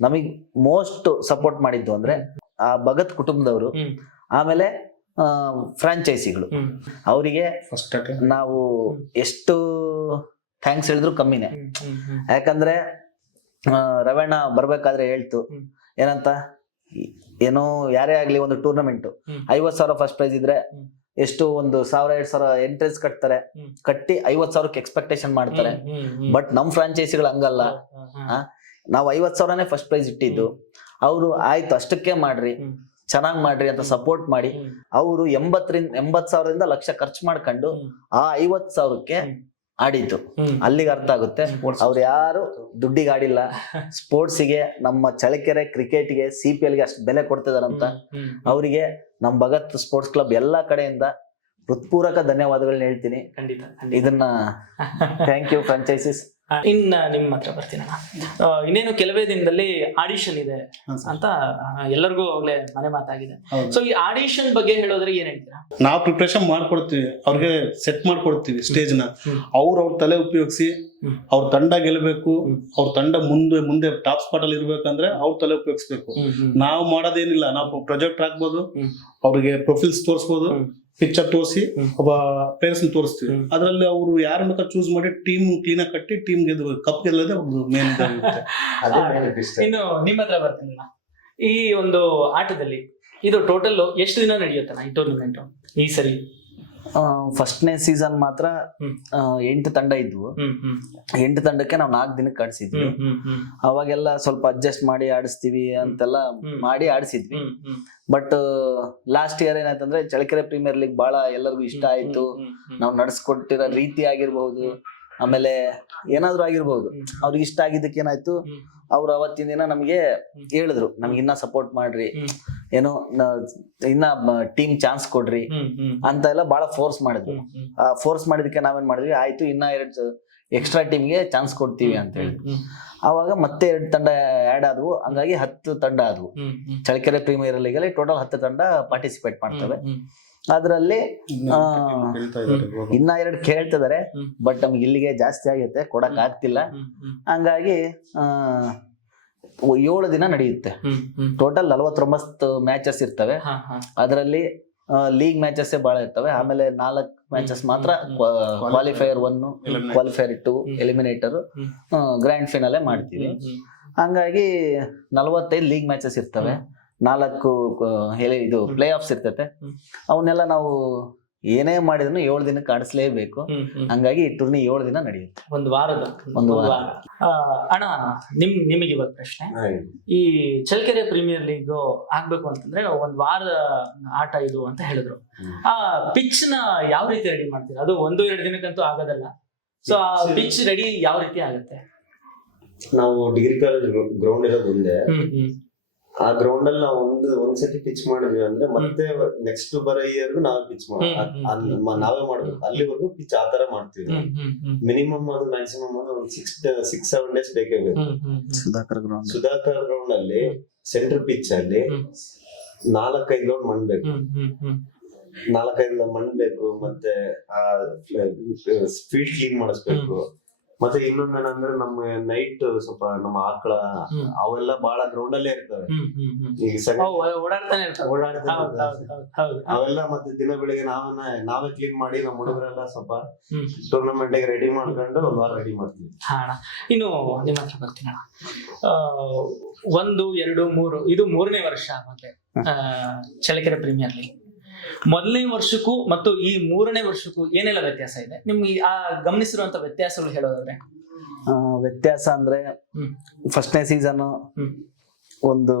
ನಮಗ್ ಮೋಸ್ಟ್ ಸಪೋರ್ಟ್ ಮಾಡಿದ್ದು ಅಂದ್ರೆ ಆ ಭಗತ್ ಕುಟುಂಬದವರು. ಆಮೇಲೆ ಫ್ರಾಂಚೈಸಿಗಳು. ಅವರಿಗೆ ಫಸ್ಟ್ ನಾವು ಎಷ್ಟು ಥ್ಯಾಂಕ್ಸ್ ಹೇಳಿದ್ರು ಕಮ್ಮಿನೇ. ಯಾಕಂದ್ರೆ ರವಣ ರವಣ್ಣ ಬರ್ಬೇಕಾದ್ರೆ ಹೇಳ್ತು ಏನಂತ ಏನೋ ಯಾರೇ ಆಗ್ಲಿ ಒಂದು ಟೂರ್ನಮೆಂಟ್. ಐವತ್ ಸಾವಿರ ಫಸ್ಟ್ ಪ್ರೈಸ್ ಇದ್ರೆ ಎಷ್ಟು ಒಂದು ಸಾವಿರ ಎರಡ್ ಸಾವಿರ ಎಂಟ್ರೆನ್ಸ್ ಕಟ್ತಾರೆ ಕಟ್ಟಿ ಐವತ್ ಸಾವಿರಕ್ಕೆ ಎಕ್ಸ್ಪೆಕ್ಟೇಷನ್ ಮಾಡ್ತಾರೆ. ಬಟ್ ನಮ್ ಫ್ರಾಂಚೈಸಿಗಳು ಹಂಗಲ್ಲ. ನಾವು ಐವತ್ ಸಾವಿರನೇ ಫಸ್ಟ್ ಪ್ರೈಸ್ ಇಟ್ಟಿದ್ದು ಅವರು ಆಯ್ತು ಅಷ್ಟಕ್ಕೆ ಮಾಡ್ರಿ. ಚೆನ್ನಾಗ್ ಮಾಡ್ರಿ ಅಂತ ಸಪೋರ್ಟ್ ಮಾಡಿ. ಅವರು ಎಂಬತ್ತರಿಂದ ಎಂಬತ್ ಸಾವಿರದಿಂದ ಲಕ್ಷ ಖರ್ಚು ಮಾಡ್ಕೊಂಡು ಆ ಐವತ್ ಸಾವಿರಕ್ಕೆ. ಆಡಿದ್ದು. ಅಲ್ಲಿಗೆ ಅರ್ಥ ಆಗುತ್ತೆ. ಅವ್ರು ಯಾರು ದುಡ್ಡಿಗೆ ಆಡಿಲ್ಲ. ಸ್ಪೋರ್ಟ್ಸಿಗೆ ನಮ್ಮ ಚಳಕೆರೆ ಕ್ರಿಕೆಟ್ಗೆ ಸಿ ಪಿ ಎಲ್ಗೆ ಅಷ್ಟು ಬೆಲೆ ಕೊಡ್ತಿದಾರಂತ. ಅವರಿಗೆ ನಮ್ಮ ಭಗತ್ ಸ್ಪೋರ್ಟ್ಸ್ ಕ್ಲಬ್ ಎಲ್ಲಾ ಕಡೆಯಿಂದ ಹೃತ್ಪೂರ್ವಕ ಧನ್ಯವಾದಗಳನ್ನ ಹೇಳ್ತೀನಿ. ಇದನ್ನ ಥ್ಯಾಂಕ್ ಯು ಫ್ರಾಂಚೈಸಿಸ್ ಇನ್ನ ನಿಮ್ಮ ಹತ್ರ ಬರ್ತೀನಣ್ಣ ಇನ್ನೇನು ಕೆಲವೇ ದಿನದಲ್ಲಿ ಆಡಿಷನ್ ಇದೆ ಅಂತ ಎಲ್ಲರಿಗೂ ಆಗ್ಲೇ ಮನೆ ಮಾತಾಗಿದೆ. ಸೊ ಈ ಆಡಿಷನ್ ಬಗ್ಗೆ ಹೇಳೋದ್ರೆ ಏನ್ ಹೇಳ್ತೀರಾ ನಾವು ಪ್ರಿಪ್ರೇಷನ್ ಮಾಡ್ಕೊಡ್ತೀವಿ ಅವ್ರಿಗೆ ಸೆಟ್ ಮಾಡ್ಕೊಡ್ತೀವಿ ಸ್ಟೇಜ್ನ. ಅವ್ರ ಅವ್ರ ತಲೆ ಉಪಯೋಗಿಸಿ. ಅವ್ರ ತಂಡ ಗೆಲ್ಲಬೇಕು ಹ್ಮ್. ಅವ್ರ ತಂಡ ಮುಂದೆ ಮುಂದೆ ಟಾಪ್ ಸ್ಪಾಟ್ ಅಲ್ಲಿ ಇರ್ಬೇಕಂದ್ರೆ ಅವ್ರ ತಲೆ ಉಪಯೋಗಿಸ್ಬೇಕು ನಾವು ಮಾಡೋದೇನಿಲ್ಲ ನಾವು ಪ್ರೊಜೆಕ್ಟ್ ಹಾಕ್ಬೋದು. ಅವ್ರಿಗೆ ಪ್ರೊಫೈಲ್ಸ್ ತೋರಿಸ್ಬೋದು. ಪಿಕ್ಚರ್ ತೋರಿಸಿ. ಒಬ್ಬ ನ ತೋರಿಸ್ತೀವಿ. ಅದರಲ್ಲಿ ಅವರು ಯಾರ ಬೇಕಾದ್ರೆ ಚೂಸ್ ಮಾಡಿ ಟೀಮ್ ಕ್ಲೀನ್ ಆಗಿ ಕಟ್ಟಿ ಟೀಮ್ ಗೆದ್ದು ಕಪ್ ಗೆಲ್ಲದೆ ಒಂದು ಮೇನ್ ಇರುತ್ತೆ. ಅದೇ ಆ, ಇನ್ನು ನಿಮ್ಮ ಹತ್ರ ಬರ್ತೀನಿ ಈ ಒಂದು ಆಟದಲ್ಲಿ ಇದು ಟೋಟಲ್ ಎಷ್ಟು ದಿನ ನಡೆಯುತ್ತಾನ ಈ ಟೂರ್ನಮೆಂಟ್ ಈ ಸರಿ. ಫಸ್ಟ್ನೇ ಸೀಸನ್ ಮಾತ್ರ. ಎಂಟು ತಂಡ ಇದ್ವು. ಎಂಟು ತಂಡಕ್ಕೆ ನಾವು ನಾಲ್ಕು ದಿನಕ್ಕೆ ಆಡಿಸಿದ್ವಿ ಅವಾಗೆಲ್ಲ ಸ್ವಲ್ಪ ಅಡ್ಜಸ್ಟ್ ಮಾಡಿ ಆಡಿಸ್ತೀವಿ ಅಂತೆಲ್ಲ ಮಾಡಿ ಆಡಿಸಿದ್ವಿ. ಬಟ್ ಲಾಸ್ಟ್ ಇಯರ್ ಏನಾಯ್ತಂದ್ರೆ ಚಳಕೆರೆ ಪ್ರೀಮಿಯರ್ ಲೀಗ್ ಬಹಳ ಎಲ್ಲರಿಗೂ ಇಷ್ಟ ಆಯ್ತು. ನಾವು ನಡ್ಸ್ಕೊಟ್ಟಿರೋ ರೀತಿ ಆಗಿರ್ಬಹುದು. ಆಮೇಲೆ ಏನಾದ್ರು ಆಗಿರ್ಬೋದು. ಅವ್ರಿಗೆ ಇಷ್ಟ ಆಗಿದ್ದಕ್ಕೆ ಏನಾಯ್ತು. ಅವ್ರು ಅವತ್ತಿನ ದಿನ ನಮ್ಗೆ ಹೇಳಿದ್ರು ನಮ್ಗೆ ಇನ್ನ ಸಪೋರ್ಟ್ ಮಾಡ್ರಿ. ಏನೋ ಇನ್ನ ಟೀಮ್ ಚಾನ್ಸ್ ಕೊಡ್ರಿ. ಅಂತ ಎಲ್ಲ ಬಹಳ ಫೋರ್ಸ್ ಮಾಡಿದ್ರು. ಆ ಫೋರ್ಸ್ ಮಾಡಿದಕ್ಕೆ ನಾವೇನ್ ಮಾಡಿದ್ವಿ? ಆಯ್ತು ಇನ್ನ ಎರಡ್ ಎಕ್ಸ್ಟ್ರಾ ಟೀಮ್ಗೆ ಚಾನ್ಸ್ ಕೊಡ್ತೀವಿ ಅಂತ ಹೇಳಿ ಅವಾಗ ಮತ್ತೆ ಎರಡು ತಂಡ ಆಡ್ ಆದ್ವು. ಹಂಗಾಗಿ ಹತ್ತು ತಂಡ ಆದ್ವು. ಚಳಕೆರೆ ಪ್ರೀಮಿಯರ್ ಲೀಗಲ್ಲಿ ಟೋಟಲ್ ಹತ್ತು ತಂಡ ಪಾರ್ಟಿಸಿಪೇಟ್ ಮಾಡ್ತವೆ. ಅದರಲ್ಲಿ. ಇನ್ನ ಎರಡು ಕೇಳ್ತಿದಾರೆ ಬಟ್ ನಮ್ಗೆ ಇಲ್ಲಿಗೆ ಜಾಸ್ತಿ ಆಗೈತೆ ಕೊಡಕ್ ಆಗ್ತಿಲ್ಲ. ಹಂಗಾಗಿ ಆ, ಏಳು ದಿನ ನಡೆಯುತ್ತೆ. ಟೋಟಲ್ ನಲವತ್ತೊಂಬತ್ತು ಮ್ಯಾಚಸ್ ಇರ್ತವೆ. ಅದರಲ್ಲಿ ಲೀಗ್ ಮ್ಯಾಚಸ್ ಬಹಳ ಇರ್ತವೆ. ಆಮೇಲೆ ನಾಲ್ಕು ಮ್ಯಾಚಸ್ ಮಾತ್ರ qualifier one. Qualifier two. Eliminator hmm. Grand finale ಮಾಡ್ತೀವಿ. ಹಂಗಾಗಿ ನಲವತ್ತೈದು ಲೀಗ್ ಮ್ಯಾಚಸ್ ಇರ್ತವೆ. ನಾಲ್ಕು ಹೇಳಿ ಇದು. ಪ್ಲೇ ಆಫ್ಸ್ ಇರ್ತೈತೆ. ಅವನ್ನೆಲ್ಲ ನಾವು ಏನೇ ಮಾಡಿದ್ರು ಏಳು ದಿನಕ್ಕೆ ಆಡಿಸ್ಲೇಬೇಕು ಹಂಗಾಗಿ ಈ ಟೂರ್ನಿ ಏಳು ದಿನ ನಡೆಯುತ್ತೆ. ಒಂದು ವಾರದ. ಒಂದು ವಾರ. ಅಣ್ಣ ನಿಮ್ ನಿಮಗೆ ಇವಾಗ ಪ್ರಶ್ನೆ. ಈ ಚಳ್ಳಕೆರೆ ಪ್ರೀಮಿಯರ್ ಲೀಗ್ ಆಗ್ಬೇಕು ಅಂತಂದ್ರೆ ಒಂದ್ ವಾರ ಆಟ ಇದು ಅಂತ ಹೇಳಿದ್ರು. ಆ ಪಿಚ್ನ ಯಾವ ರೀತಿ ರೆಡಿ ಮಾಡ್ತೀರಾ? ಅದು ಒಂದು ಎರಡು ದಿನಕ್ಕಂತೂ ಆಗೋದಲ್ಲ. ಸೊ ಆ ಪಿಚ್ ರೆಡಿ ಯಾವ ರೀತಿ ಆಗುತ್ತೆ? ನಾವು ಡಿಗ್ರಿ ಕಾಲೇಜ್ ಗ್ರೌಂಡ್ ಇರೋದು ಹ್ಮ್. ಆ ಗ್ರೌಂಡ್ ಅಲ್ಲಿ ನಾವು ಒಂದು ಒಂದ್ಸತಿ ಪಿಚ್ ಮಾಡಿದ್ವಿ ಅಂದ್ರೆ ಮತ್ತೆ ನೆಕ್ಸ್ಟ್ ಬರೋ ಇಯರ್ ನಾವೇ ಪಿಚ್ ನಾವೇ ಮಾಡ್ಬೇಕು. ಅಲ್ಲಿವರೆಗೂ ಪಿಚ್ ಆ ತರ ಮಾಡ್ತೀವಿ ಮಿನಿಮಮ್ ಅದು ಮ್ಯಾಕ್ಸಿಮಮ್ ಒಂದು ಸಿಕ್ಸ್ ಸಿಕ್ಸ್ ಸೆವೆನ್ ಡೇಸ್ ಬೇಕೇ ಬೇಕು ಸುಧಾಕರ್ ಗ್ರೌಂಡ್ ಸುಧಾಕರ್ ಗ್ರೌಂಡ್ ಅಲ್ಲಿ ಸೆಂಟ್ರಲ್ ಪಿಚ್ ಅಲ್ಲಿ. ನಾಲ್ಕೈದು ಲೋಡ್ ಮಣ್ ಬೇಕು. ನಾಲ್ಕೈದು ಲೋಡ್ ಮಣ್ ಬೇಕು ಮತ್ತೆ ಆ ಸ್ಪೀಡ್ ಕ್ಲೀನ್ ಮಾಡಿಸ್ಬೇಕು. ಮತ್ತೆ ಇನ್ನೊಂದೇನಂದ್ರೆ ನಮ್ಮ ನೈಟ್ ಸ್ವಲ್ಪ ನಮ್ಮ ಆಕಳ. ಅವೆಲ್ಲ ಬಹಳ ಗ್ರೌಂಡ್ ಅಲ್ಲೇ ಇರ್ತವೆ. ಈಗ ಓಡಾಡ್ತಾನೆ. ಅವೆಲ್ಲ ಮತ್ತೆ ದಿನ ಬೆಳಿಗ್ಗೆ ನಾವನ್ನ ನಾವೇ ಕ್ಲೀನ್ ಮಾಡಿ ನಮ್ಮ ಹುಡುಗರೆಲ್ಲ ಸ್ವಲ್ಪ. ಟೂರ್ನಮೆಂಟ್ಗೆ ರೆಡಿ ಮಾಡ್ಕೊಂಡು ಒಂದ್ ವಾರ ರೆಡಿ ಮಾಡ್ತೀವಿ. ಇನ್ನು ನಿಮ್ಮ ಹತ್ರ ಬರ್ತೀನಿ ಒಂದು ಎರಡು ಮೂರು ಇದು ಮೂರನೇ ವರ್ಷ ಮತ್ತೆ ಚಳ್ಳಕೆರೆ ಪ್ರೀಮಿಯರ್ ಲೀಗ್ ಮೊದಲನೇ ವರ್ಷಕ್ಕೂ ಮತ್ತು ಈ ಮೂರನೇ ವರ್ಷಕ್ಕೂ ಏನೆಲ್ಲ ವ್ಯತ್ಯಾಸ ಇದೆ? ನಿಮ್ಗೆ ಆ ಗಮನಿಸಿರುವಂತ ವ್ಯತ್ಯಾಸಗಳು ಹೇಳೋದಾದ್ರೆ? ವ್ಯತ್ಯಾಸ ಅಂದ್ರೆ. ಫಸ್ಟ್ನೇ ಸೀಸನ್ ಒಂದು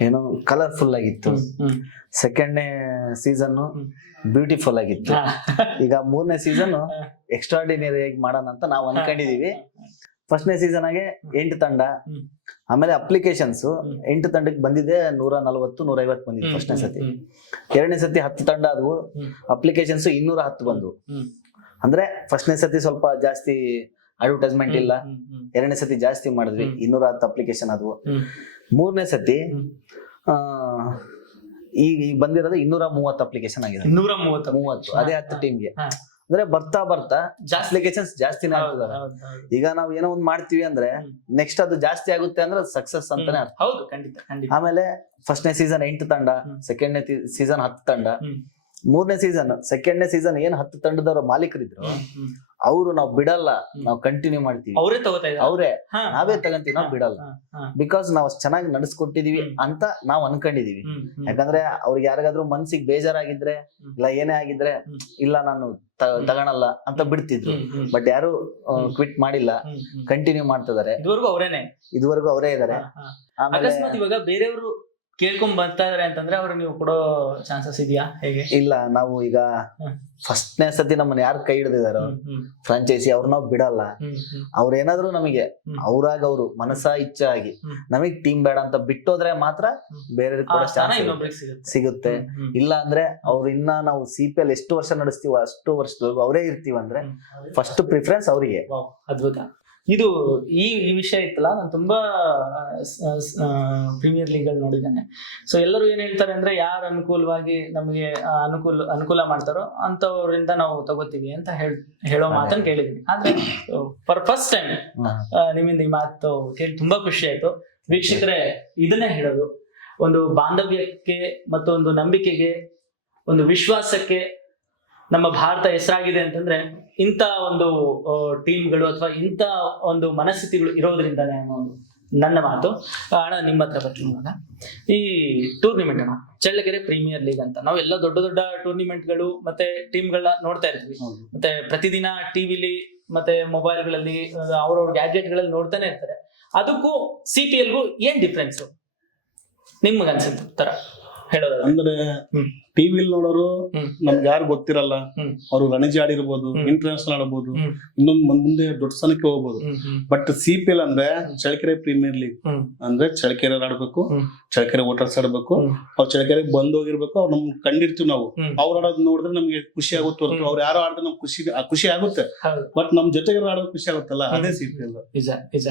ಏನೋ ಕಲರ್ಫುಲ್ ಆಗಿತ್ತು. ಸೆಕೆಂಡ್ನೇ ಸೀಸನ್ ಬ್ಯೂಟಿಫುಲ್ ಆಗಿತ್ತು. ಈಗ ಮೂರನೇ ಸೀಸನ್ ಎಕ್ಸ್ಟ್ರಾರ್ಡಿನರಿ ಆಗಿ ಮಾಡೋಣ ಅಂತ ನಾವು ಅನ್ಕೊಂಡಿದೀವಿ. ಫಸ್ಟ್ನೇ ಸೀಸನ್ ಆಗಿ ಎಂಟು ತಂಡ. ಆಮೇಲೆ ಅಪ್ಲಿಕೇಶನ್ಸ್. ಎಂಟು ತಂಡಕ್ಕೆ ಬಂದಿದೆ ನೂರ ನಲವತ್ತು ನೂರ ಐವತ್ತು ಬಂದಿದೆ ಫಸ್ಟ್ನೇ ಸತಿ. ಎರಡನೇ ಸತಿ ಹತ್ತು ತಂಡ ಆದವು. ಅಪ್ಲಿಕೇಶನ್ಸ್ ಇನ್ನೂರ ಹತ್ತು ಬಂದು ಹ್ಮ್. ಅಂದ್ರೆ ಫಸ್ಟ್ನೇ ಸತಿ ಸ್ವಲ್ಪ ಜಾಸ್ತಿ ಅಡ್ವರ್ಟೈಸ್ಮೆಂಟ್ ಇಲ್ಲ. ಎರಡನೇ ಸತಿ ಜಾಸ್ತಿ ಮಾಡಿದ್ವಿ. ಇನ್ನೂರ ಹತ್ತು ಅಪ್ಲಿಕೇಶನ್ ಆದವು. ಮೂರನೇ ಸತಿ ಈಗ ಈಗ ಬಂದಿರೋದು ಇನ್ನೂರ ಮೂವತ್ತು ಅಪ್ಲಿಕೇಶನ್ ಆಗಿದೆ. ಮೂವತ್ತು. ಅದೇ ಹತ್ತು ಟೀಮ್ಗೆ. ಅಂದ್ರೆ ಬರ್ತಾ ಬರ್ತಾ ಜಾಸ್ತಿ ಅಪ್ಲಿಕೇಶನ್ಸ್ ಜಾಸ್ತಿ. ಈಗ ನಾವು ಏನೋ ಒಂದ್ ಮಾಡ್ತೀವಿ ಅಂದ್ರೆ ನೆಕ್ಸ್ಟ್ ಅದು ಜಾಸ್ತಿ ಆಗುತ್ತೆ ಅಂದ್ರೆ ಸಕ್ಸಸ್ ಅಂತಾನೆ ಅರ್ಥ. ಹೌದು ಖಂಡಿತ ಆಮೇಲೆ ಫಸ್ಟ್ನೇ ಸೀಸನ್ ಎಂಟು ತಂಡ. ಸೆಕೆಂಡ್ನೇ ಸೀಸನ್ ಹತ್ತು ತಂಡ. ಮೂರನೇ ಸೀಸನ್ ಸೆಕೆಂಡ್ನೇ ಸೀಸನ್ ಏನ್ ಹತ್ತು ತಂಡದವ್ರ ಮಾಲೀಕರಿದ್ರು. ಅವರು ನಾವು ಬಿಡಲ್ಲ. ನಾವು ಕಂಟಿನ್ಯೂ ಮಾಡ್ತೀವಿ ಅವರೇ ತಗೋತಾ ಅವರೇ ನಾವೇ ತಗಂತೀವಿ ನಾವು ಬಿಡಲ್ಲ. ಬಿಕಾಸ್ ನಾವು ಚೆನ್ನಾಗಿ ನಡೆಸ್ಕೊಟ್ಟಿದೀವಿ ಅಂತ ನಾವು ಅನ್ಕೊಂಡಿದೀವಿ. ಯಾಕಂದ್ರೆ ಅವ್ರಿಗೆ ಯಾರಿಗಾದ್ರೂ ಮನ್ಸಿಗೆ ಬೇಜಾರಾಗಿದ್ರೆ. ಇಲ್ಲ ಏನೇ ಆಗಿದ್ರೆ. ಇಲ್ಲ ನಾನು ತಗೋಣಲ್ಲ ತಗೊಳಲ್ಲ ಅಂತ ಬಿಡ್ತಿದ್ರು. ಬಟ್ ಯಾರು ಕ್ವಿಟ್ ಮಾಡಿಲ್ಲ. ಕಂಟಿನ್ಯೂ ಮಾಡ್ತಿದಾರೆ ಇದುವರೆಗೂ ಅವರೇನೆ ಇದುವರೆಗೂ ಅವರೇ ಇದಾರೆ. ಆಮೇಲೆ ಇವಾಗ ಬೇರೆಯವರು ಕೇಳ್ಕೊಂಡ್ ಬರ್ತಾ ಇದಾರೆ ಅಂತಂದ್ರೆ ಅವ್ರು ನೀವು ಕೊಡೋ ಚಾನ್ಸಸ್ ಇದೆಯಾ? ಹೇಗೆ? ಇಲ್ಲ ನಾವು ಈಗ. ಫಸ್ಟ್ನೇ ಸತಿ ನಮ್ಮನ್ನ ಯಾರು ಕೈ ಹಿಡಿದಿದಾರೋ ಫ್ರಾಂಚೈಸಿ ಅವ್ರು ಫ್ರಾಂಚೈಸಿ ಅವ್ರನ್ನ ಬಿಡಲ್ಲ ಅವ್ರೇನಾದ್ರೂ ನಮಗೆ. ಅವ್ರಾಗ ಅವರು ಮನಸ ಇಚ್ಛೆ ಆಗಿ ನಮಗ್ ಟೀಮ್ ಬೇಡ ಅಂತ ಬಿಟ್ಟೋದ್ರೆ ಮಾತ್ರ. ಬೇರೆ ಕೂಡ ಚಾನ್ಸ್ ಸಿಗುತ್ತೆ. ಇಲ್ಲ ಅಂದ್ರೆ ಅವ್ರು ಇನ್ನ ನಾವು ಸಿ ಪಿ ಎಲ್ ಎಷ್ಟು ವರ್ಷ ನಡೆಸ್ತೀವೋ ಅಷ್ಟು ವರ್ಷದವರೆಗೂ ಅವರೇ ಇರ್ತೀವಂದ್ರೆ ಫಸ್ಟ್ ಪ್ರಿಫರೆನ್ಸ್ ಅವರಿಗೆ. ಅದ್ಭುತ. ಇದು ಈ ಈ ವಿಷಯ ಇತ್ತಲ್ಲ ನಾನು ತುಂಬಾ ಪ್ರೀಮಿಯರ್ ಲೀಗ್ ಅಲ್ಲಿ ನೋಡಿದ್ದೇನೆ. ಸೊ ಎಲ್ಲರೂ ಏನ್ ಹೇಳ್ತಾರೆ ಅಂದ್ರೆ ಯಾರು ಅನುಕೂಲವಾಗಿ ನಮಗೆ ಅನುಕೂಲ ಅನುಕೂಲ ಮಾಡ್ತಾರೋ ಅಂತವರಿಂದ ನಾವು ತಗೋತೀವಿ ಅಂತ ಹೇಳ್ ಮಾತನ್ನು ಕೇಳಿದ್ವಿ ಆದ್ರೆ ಫಾರ್ ಫಸ್ಟ್ ಟೈಮ್ ನಿಮ್ಮಿಂದ ಈ ಮಾತು ಕೇಳಿ ತುಂಬಾ ಖುಷಿ ಆಯ್ತು. ವೀಕ್ಷಕರೇ ಇದನ್ನೇ ಹೇಳೋದು. ಒಂದು ಬಾಂಧವ್ಯಕ್ಕೆ ಮತ್ತು ಒಂದು ನಂಬಿಕೆಗೆ ಒಂದು ವಿಶ್ವಾಸಕ್ಕೆ ನಮ್ಮ ಭಾರತ ಹೆಸರಾಗಿದೆ ಅಂತಂದ್ರೆ ಇಂಥ ಒಂದು ಟೀಮ್ಗಳು ಅಥವಾ ಇಂಥ ಒಂದು ಮನಸ್ಥಿತಿಗಳು ಇರೋದ್ರಿಂದಾನೆ ಅನ್ನೋ ಒಂದು ನನ್ನ ಮಾತು. ಅಣ್ಣ ನಿಮ್ಮ ಹತ್ರ ಬರ್ತೀನಿ ಇವಾಗ. ಈ ಟೂರ್ನಿಮೆಂಟ್ ಅಣ್ಣ ಚಳ್ಳಕೆರೆ ಪ್ರೀಮಿಯರ್ ಲೀಗ್ ಅಂತ. ನಾವು ಎಲ್ಲ ದೊಡ್ಡ ದೊಡ್ಡ ಟೂರ್ನಿಮೆಂಟ್ಗಳು ಮತ್ತೆ ಟೀಮ್ಗಳನ್ನ ನೋಡ್ತಾ ಇರ್ತೀವಿ. ಮತ್ತೆ ಪ್ರತಿದಿನ ಟಿವಿಲಿ ಮತ್ತೆ ಮೊಬೈಲ್ಗಳಲ್ಲಿ ಅವ್ರವ್ರ ಗ್ಯಾಜೆಟ್ಗಳಲ್ಲಿ ನೋಡ್ತಾನೆ ಇರ್ತಾರೆ. ಅದಕ್ಕೂ ಸಿ ಪಿ ಎಲ್ಗೂ ಏನ್ ಡಿಫ್ರೆನ್ಸ್ ನಿಮ್ಗೆ ಅನ್ಸುತ್ತೆ ತರ ಹೇಳೋದು ಅಂದ್ರೆ. ಟಿವಿಲ್ ನೋಡೋರು. ನಮ್ಗೆ ಯಾರು ಗೊತ್ತಿರಲ್ಲ. ಅವರು ರಣಜಿ ಆಡಿರ್ಬೋದು ಇಂಟರ್ನ್ಯಾಷನಲ್ ಆಡಬಹುದು ಇನ್ನೊಂದು ಮುಂದ್ ದೊಡ್ಡ ಸ್ಥಾನಕ್ಕೆ ಹೋಗ್ಬೋದು. ಬಟ್ ಸಿ ಪಿ ಎಲ್ ಅಂದ್ರೆ ಚಳಕೆರೆ ಪ್ರೀಮಿಯರ್ ಲೀಗ್ ಅಂದ್ರೆ ಚಳಕೆರೆ ಆಡ್ಬೇಕು ಚಳಕೆರೆ ಓಟರ್ಸ್ ವೋಟರ್ಸ್ ಆಡ್ಬೇಕು. ಅವ್ರು ಚಳಕೆರೆ ಬಂದ್ ಹೋಗಿರ್ಬೇಕು ಅವ್ರು ನಮ್ಗೆ ಕಂಡಿರ್ತೀವಿ ನಾವು. ಅವ್ರ ಆಡೋದ್ ನೋಡಿದ್ರೆ ನಮ್ಗೆ ಖುಷಿ ಆಗುತ್ತೆ ಹೊರತು. ಅವ್ರು ಯಾರೋ ಆಡಿದ್ರೆ ನಮ್ಗೆ ಖುಷಿ ಖುಷಿ ಆಗುತ್ತೆ. ಬಟ್ ನಮ್ ಜೊತೆಗೆ ಆಡೋದು ಖುಷಿ ಆಗುತ್ತಲ್ಲ ಅದೇ ಸಿ ಪಿ ಎಲ್ ನಿಜ ನಿಜ.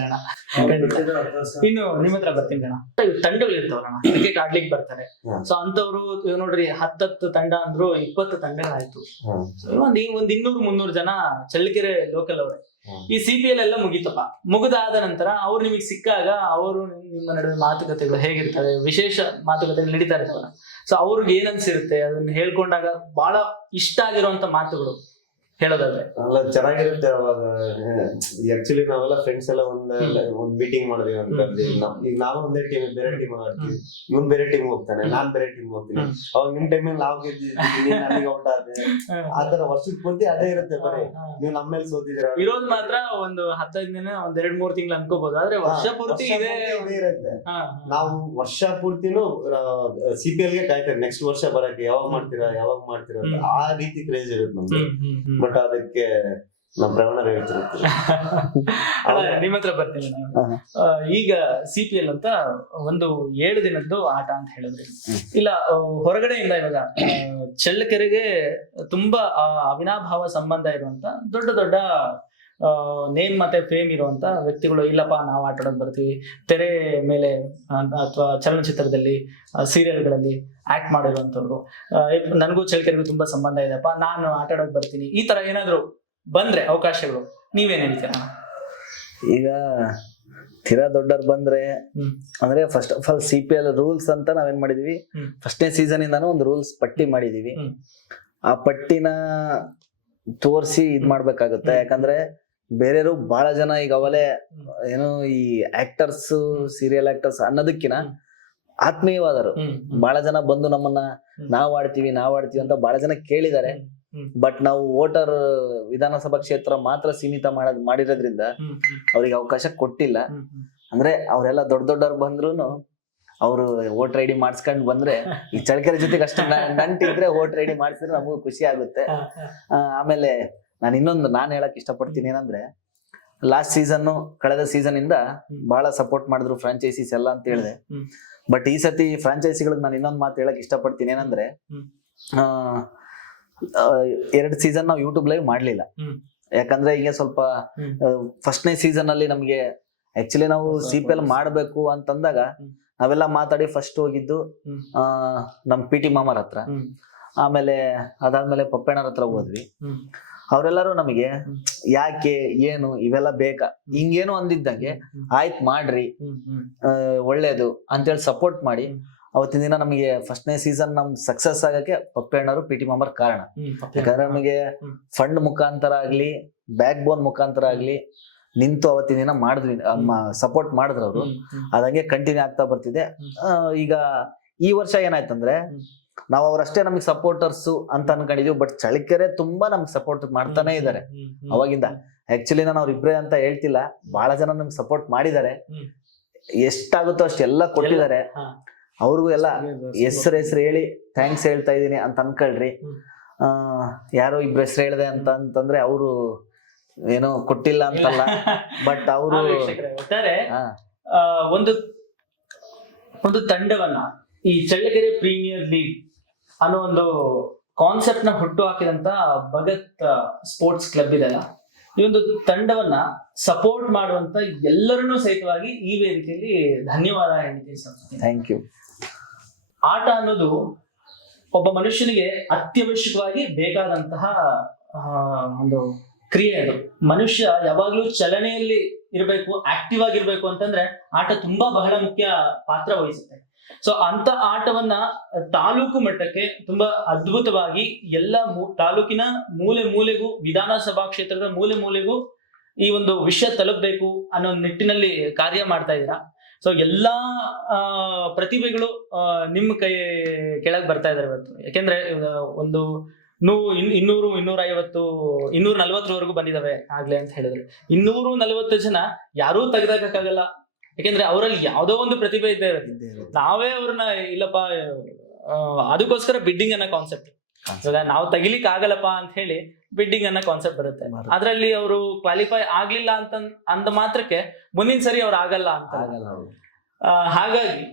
ಇನ್ನು ನಿಮ್ಮ ಹತ್ರ ಬರ್ತೀನಿ ತಂಡಗಳು ಇರ್ತಾವಣ್ಣ ಕ್ರಿಕೆಟ್ ಆಡ್ಲಿಕ್ಕೆ ಬರ್ತಾರೆ. ಸೊ ಅಂತವ್ರು ನೋಡ್ರಿ ಹತ್ತತ್ತು ತಂಡ ಅಂದ್ರು ಇಪ್ಪತ್ತು ತಂಡಗಳಾಯ್ತು. ಒಂದ್ ಹಿಂಗ್ ಒಂದ್ ಇನ್ನೂರು ಮುನ್ನೂರು ಜನ ಚಳ್ಳಕೆರೆ ಲೋಕಲ್ ಅವ್ರೆ. ಈ ಸಿ ಪಿ ಎಲ್ ಎಲ್ಲ ಮುಗೀತಪ್ಪ. ಮುಗಿದಾದ ನಂತರ ಅವ್ರು ನಿಮಗೆ ಸಿಕ್ಕಾಗ ಅವರು ನಿಮ್ಮ ನಡುವೆ ಮಾತುಕತೆಗಳು ಹೇಗಿರ್ತವೆ ವಿಶೇಷ ಮಾತುಕತೆಗಳು ನಡೀತಾ ಇರ್ತಾವಲ್ಲ. ಸೊ ಅವ್ರಿಗೆ ಏನನ್ಸಿರುತ್ತೆ ಅನ್ಸಿರುತ್ತೆ? ಅದನ್ನ ಹೇಳ್ಕೊಂಡಾಗ ಬಹಳ ಇಷ್ಟ ಆಗಿರುವಂತ ಮಾತುಗಳು. ಹೇಳೋದಾದ್ರೆ. ಅಲ್ಲ ಚೆನ್ನಾಗಿರುತ್ತೆ ಅವಾಗ. ಆಕ್ಚುಲಿ ನಾವೆಲ್ಲ ಫ್ರೆಂಡ್ಸ್ ಎಲ್ಲ ಒಂದ್ ಒಂದ್ ಮೀಟಿಂಗ್ ಮಾಡಿದ್ವಿ ಅಂತ ಈಗ ನಾವು ಒಂದೇ ಟೀಮ್ ಬೇರೆ ಟೀಮ್ ಆಡ್ತೀವಿ. ಇವ್ನ್ ಬೇರೆ ಟೀಮ್ ಹೋಗ್ತಾನೆ ನಾನ್ ಬೇರೆ ಟೀಮ್ ಹೋಗ್ತೀನಿ. ಅವಾಗ ನಿಮ್ ಟೈಮಲ್ಲಿ ನಾವು ಗೆದ್ದಿದ್ದೀನಿ ನನಗೆ ಔಟ್ ಆದ್ರೆ ಆತರ ವರ್ಷದ ಪೂರ್ತಿ ಅದೇ ಇರುತ್ತೆ ಬರೀ. ನೀವು ನಮ್ಮ ಮೇಲೆ ಸೋತಿದ್ದೀರಾ? ಇರೋದ್ ಮಾತ್ರ ಒಂದು ಹತ್ತೈದು ದಿನ ಒಂದ್ ಎರಡ್ ಮೂರ್ ತಿಂಗಳು ಅನ್ಕೋಬಹುದು ಆದ್ರೆ ವರ್ಷ ಪೂರ್ತಿ ಇದೆ ಇರುತ್ತೆ. ನಾವು ವರ್ಷ ಪೂರ್ತಿನೂ ಸಿ ಪಿ ಎಲ್ಗೆ ಕಾಯ್ತಾರೆ. ನೆಕ್ಸ್ಟ್ ವರ್ಷ ಬರಕ್ಕೆ ಯಾವಾಗ ಮಾಡ್ತೀರಾ ಯಾವಾಗ ಮಾಡ್ತೀರಾ ಅಂತ. ಆ ರೀತಿ ಕ್ರೇಜ್ ಇರುತ್ತೆ ನಮ್ಗೆ ಬಟ್ ಅದಕ್ಕೆ ನಮ್ ಪ್ರವೀಣ ಹೇಳ್ತಿರ್ತೀವಿ ನಿಮ್ಮ ಹತ್ರ ಬರ್ತೀನಿ. ಈಗ ಸಿ ಪಿ ಎಲ್ ಅಂತ ಒಂದು ಏಳು ದಿನದ್ದು ಆಟ ಅಂತ ಹೇಳಿದ್ರಿ. ಇಲ್ಲ ಹೊರಗಡೆಯಿಂದ ಇವಾಗ ಚಳ್ಳಕೆರೆಗೆ ತುಂಬಾ ಅವಿನಾಭಾವ ಸಂಬಂಧ ಇರುವಂತ ದೊಡ್ಡ ದೊಡ್ಡ ನೇಮ್ ಮತ್ತೆ ಫೇಮ್ ಇರುವಂತ ವ್ಯಕ್ತಿಗಳು ಇಲ್ಲಪ್ಪ ನಾವು ಆಟ ಆಡೋಕ್ ಬರ್ತೀವಿ. ತೆರೆ ಮೇಲೆ ಅಥವಾ ಚಲನಚಿತ್ರದಲ್ಲಿ ಸೀರಿಯಲ್ಗಳಲ್ಲಿ ಆಕ್ಟ್ ಇಪ್- ನನಗೂ ಚಳಿಕೆರಿಗೂ ತುಂಬಾ ಸಂಬಂಧ ಇದೆಪ್ಪ ನಾನು ಆಟ ಆಡೋಕ್ ಬರ್ತೀನಿ. ಈ ತರ ಏನಾದ್ರು ಬಂದ್ರೆ ಅವಕಾಶಗಳು ನೀವೇನ್ ಹೇಳ್ತೀರಾ? ಈಗ ತೀರಾ ದೊಡ್ಡವ್ರು ಬಂದ್ರೆ ಅಂದ್ರೆ first of all C P L rules ಅಂತ ನಾವೇನ್ ಮಾಡಿದೀವಿ. ಫಸ್ಟ್ನೇ ಸೀಸನ್ ಇಂದಾನು ಒಂದು ರೂಲ್ಸ್ ಪಟ್ಟಿ ಮಾಡಿದೀವಿ. ಆ ಪಟ್ಟಿನ ತೋರಿಸಿ ಇದ್ ಮಾಡ್ಬೇಕಾಗುತ್ತೆ. ಯಾಕಂದ್ರೆ ಬೇರೆಯವರು ಬಹಳ ಜನ ಈಗ ಅವಲೇ ಏನು ಈ ಆಕ್ಟರ್ಸ್ ಸೀರಿಯಲ್ ಆಕ್ಟರ್ಸ್ ಅನ್ನೋದಕ್ಕಿನ. ಆತ್ಮೀಯವಾದರು. ಬಹಳ ಜನ ಬಂದು ನಮ್ಮನ್ನ ನಾವು ಆಡ್ತೀವಿ ನಾವ್ ಆಡ್ತೀವಿ ಅಂತ ಬಹಳ ಜನ ಕೇಳಿದ್ದಾರೆ ಬಟ್ ನಾವು ವೋಟರ್ ವಿಧಾನಸಭಾ ಕ್ಷೇತ್ರ ಮಾತ್ರ ಸೀಮಿತ ಮಾಡೋದ್ ಮಾಡಿರೋದ್ರಿಂದ ಅವ್ರಿಗೆ ಅವಕಾಶ ಕೊಟ್ಟಿಲ್ಲ. ಅಂದ್ರೆ ಅವರೆಲ್ಲ ದೊಡ್ಡ ದೊಡ್ಡವ್ರು ಬಂದ್ರು ಅವರು ವೋಟರ್ ಐ ಡಿ ಮಾಡಿಸ್ಕೊಂಡ್ ಬಂದ್ರೆ ಈ ಚಳಕೆರೆ ಜೊತೆಗೆ ಅಷ್ಟು ನಂಟಿದ್ರೆ ವೋಟರ್ ಐ ಡಿ ಮಾಡಿಸಿದ್ರೆ ನಮಗೂ ಖುಷಿ ಆಗುತ್ತೆ. ಆಮೇಲೆ ನಾನು ಇನ್ನೊಂದು ನಾನು ಹೇಳಕ್ ಇಷ್ಟಪಡ್ತೀನಿ ಏನಂದ್ರೆ ಲಾಸ್ಟ್ ಸೀಸನ್ ಕಳೆದ ಸೀಸನ್ ಇಂದ. ಬಹಳ ಸಪೋರ್ಟ್ ಮಾಡಿದ್ರು ಫ್ರಾಂಚೈಸೀಸ್ ಎಲ್ಲ ಅಂತ ಹೇಳಿದೆ. ಬಟ್ ಈ ಸತಿ ಫ್ರಾಂಚೈಸಿಗಳಿಗೆ ನಾನು ಇನ್ನೊಂದು ಮಾತು ಹೇಳಕ್ ಇಷ್ಟಪಡ್ತೀನಿ ಏನಂದ್ರೆ ಎರಡು ಸೀಸನ್ ನಾವು ಯೂಟ್ಯೂಬ್ ಲೈವ್ ಮಾಡ್ಲಿಲ್ಲ. ಯಾಕಂದ್ರೆ ಈಗ ಸ್ವಲ್ಪ. ಫಸ್ಟ್ನೇ ಸೀಸನ್ ಅಲ್ಲಿ ನಮ್ಗೆ ಆಕ್ಚುಲಿ ನಾವು ಸಿ ಪಿ ಎಲ್ ಮಾಡ್ಬೇಕು ಅಂತಂದಾಗ. ನಾವೆಲ್ಲ ಮಾತಾಡಿ ಫಸ್ಟ್ ಹೋಗಿದ್ದು ಆ, ನಮ್ ಪಿ ಟಿ ಮಾಮರ್ ಹತ್ರ. ಆಮೇಲೆ ಅದಾದ್ಮೇಲೆ ಪಪ್ಪಣ್ಣರ ಹತ್ರ ಹೋದ್ವಿ. ಅವರೆಲ್ಲರೂ ನಮಗೆ, ಯಾಕೆ, ಏನು, ಇವೆಲ್ಲ ಬೇಕಾ ಹಿಂಗೇನು ಅಂದಿದ್ದಂಗೆ, ಆಯ್ತು ಮಾಡ್ರಿ ಒಳ್ಳೇದು ಅಂತೇಳಿ ಸಪೋರ್ಟ್ ಮಾಡಿ, ಅವತ್ತಿನ ದಿನ ನಮಗೆ ಫಸ್ಟ್ನೇ ಸೀಸನ್ ನಮ್ ಸಕ್ಸಸ್ ಆಗಕ್ಕೆ ಪಪ್ಪಣ್ಣರು ಪಿ ಟಿ ಮೆಂಬರ್ ಕಾರಣ. ಯಾಕಂದ್ರೆ ನಮಗೆ ಫಂಡ್ ಮುಖಾಂತರ ಆಗ್ಲಿ ಬ್ಯಾಕ್ ಬೋನ್ ಮುಖಾಂತರ ಆಗ್ಲಿ ನಿಂತು ಅವತ್ತಿನ ದಿನ ಮಾಡಿದ್ವಿ ಸಪೋರ್ಟ್ ಮಾಡಿದ್ರು ಅವರು. ಅದಂಗೆ ಕಂಟಿನ್ಯೂ ಆಗ್ತಾ ಬರ್ತಿದೆ ಈಗ ಈ ವರ್ಷ ಏನಾಯ್ತಂದ್ರೆ. ನಾವು ಅವರಷ್ಟೇ ನಮಗೆ ಸಪೋರ್ಟರ್ಸ್ ಅಂತ ಅನ್ಕೊಂಡಿದೀವಿ ಬಟ್ ಚಳಿಕೆರೆ ತುಂಬಾ ನಮ್ಗೆ ಸಪೋರ್ಟ್ ಮಾಡ್ತಾನೆ ಇದ್ದಾರೆ. ಅವಾಗಿಂದ. ಆಕ್ಚುಲಿ ನಾನು ಅವ್ರಿಬ್ರೇ ಅಂತ ಹೇಳ್ತಿಲ್ಲ ಬಹಳ ಜನ ನಮ್ಗೆ ಸಪೋರ್ಟ್ ಮಾಡಿದ್ದಾರೆ. ಎಷ್ಟಾಗುತ್ತೋ ಅಷ್ಟೆಲ್ಲ ಕೊಟ್ಟಿದ್ದಾರೆ. ಅವ್ರಿಗೂ ಎಲ್ಲ ಹೆಸರು ಹೆಸರು ಹೇಳಿ ಥ್ಯಾಂಕ್ಸ್ ಹೇಳ್ತಾ ಇದೀನಿ ಅಂತ ಅನ್ಕೊಳ್ರಿ. ಆ, ಯಾರೋ ಇಬ್ರು ಹೆಸರು ಹೇಳಿದೆ ಅಂತ ಅಂತಂದ್ರೆ ಅವರು ಏನೋ ಕೊಟ್ಟಿಲ್ಲ ಅಂತಲ್ಲ. ಬಟ್ ಅವರು ಒಟ್ಟಾರೆ ಒಂದು ಒಂದು ತಂಡವನ್ನ ಈ ಚಳ್ಳಕೆರೆ ಪ್ರೀಮಿಯರ್ ಲೀಗ್ ಅನ್ನೋ ಒಂದು ಕಾನ್ಸೆಪ್ಟ್ನ ಹುಟ್ಟು ಹಾಕಿದಂತ ಭಗತ್ ಸ್ಪೋರ್ಟ್ಸ್ ಕ್ಲಬ್ ಇದೆಲ್ಲ. ಈ ಒಂದು ತಂಡವನ್ನ ಸಪೋರ್ಟ್ ಮಾಡುವಂತ ಎಲ್ಲರನ್ನೂ ಸಹಿತವಾಗಿ ಈ ವೇದಿಕೆಯಲ್ಲಿ ಧನ್ಯವಾದ ಇಷ್ಟಪಡ್ತೀನಿ ಥ್ಯಾಂಕ್ ಯು ಆಟ ಅನ್ನೋದು ಒಬ್ಬ ಮನುಷ್ಯನಿಗೆ ಅತ್ಯವಶ್ಯಕವಾಗಿ ಬೇಕಾದಂತಹ ಒಂದು ಕ್ರಿಯೆ ಅದು. ಮನುಷ್ಯ ಯಾವಾಗ್ಲೂ ಚಲನೆಯಲ್ಲಿ ಇರಬೇಕು ಆಕ್ಟಿವ್ ಆಗಿರ್ಬೇಕು ಅಂತಂದ್ರೆ ಆಟ ತುಂಬಾ ಬಹಳ ಮುಖ್ಯ ಪಾತ್ರ ವಹಿಸುತ್ತೆ. ಸೊ ಅಂತ ಆಟವನ್ನ ತಾಲೂಕು ಮಟ್ಟಕ್ಕೆ ತುಂಬಾ ಅದ್ಭುತವಾಗಿ ಎಲ್ಲ ತಾಲೂಕಿನ ಮೂಲೆ ಮೂಲೆಗೂ, ವಿಧಾನಸಭಾ ಕ್ಷೇತ್ರದ ಮೂಲೆ ಮೂಲೆಗೂ ಈ ಒಂದು ವಿಷಯ ತಲುಪಬೇಕು ಅನ್ನೋ ನಿಟ್ಟಿನಲ್ಲಿ ಕಾರ್ಯ ಮಾಡ್ತಾ ಇದ್ದೀರಾ? ಸೊ ಎಲ್ಲಾ ಪ್ರತಿಭೆಗಳು ನಿಮ್ಮ ಕೈ, ಕೆಳಗೆ ಬರ್ತಾ ಇದಾರೆ ಇವತ್ತು. ಯಾಕೆಂದ್ರೆ ಒಂದು ನೂ, ಇನ್- ಇನ್ನೂರು ಇನ್ನೂರ ಐವತ್ತು ಇನ್ನೂರ ನಲ್ವತ್ತರವರೆಗೂ ಬಂದಿದಾವೆ ಆಗ್ಲೇ ಅಂತ ಹೇಳಿದ್ರೆ. ಇನ್ನೂರು ನಲ್ವತ್ತು ಜನ ಯಾರೂ ತೆಗೆದಾಕಕ್ಕಾಗಲ್ಲ. ಯಾಕೆಂದ್ರೆ ಅವರಲ್ಲಿ ಯಾವುದೋ ಒಂದು ಪ್ರತಿಭೆ ಇದ್ದೇ ಇರುತ್ತೆ. ನಾವೇ ಅವ್ರನ್ನ ಇಲ್ಲಪ್ಪ ಅದಕ್ಕೋಸ್ಕರ ಬಿಡ್ಡಿಂಗ್ ಅನ್ನೋ ಕಾನ್ಸೆಪ್ಟ್ ಇವಾಗ ನಾವು ತೆಗಿಲಿಕ್ ಆಗಲ್ಲಪ್ಪ ಅಂತ ಹೇಳಿ ಬಿಡ್ಡಿಂಗ್ ಅನ್ನೋ ಕಾನ್ಸೆಪ್ಟ್ ಬರುತ್ತೆ. ಅದರಲ್ಲಿ ಅವರು ಕ್ವಾಲಿಫೈ ಆಗ್ಲಿಲ್ಲ ಅಂತ ಅಂದ ಮಾತ್ರಕ್ಕೆ ಮುಂದಿನ ಸರಿ ಅವ್ರು ಆಗಲ್ಲ ಅಂತ. ಹಾಗಾಗಿ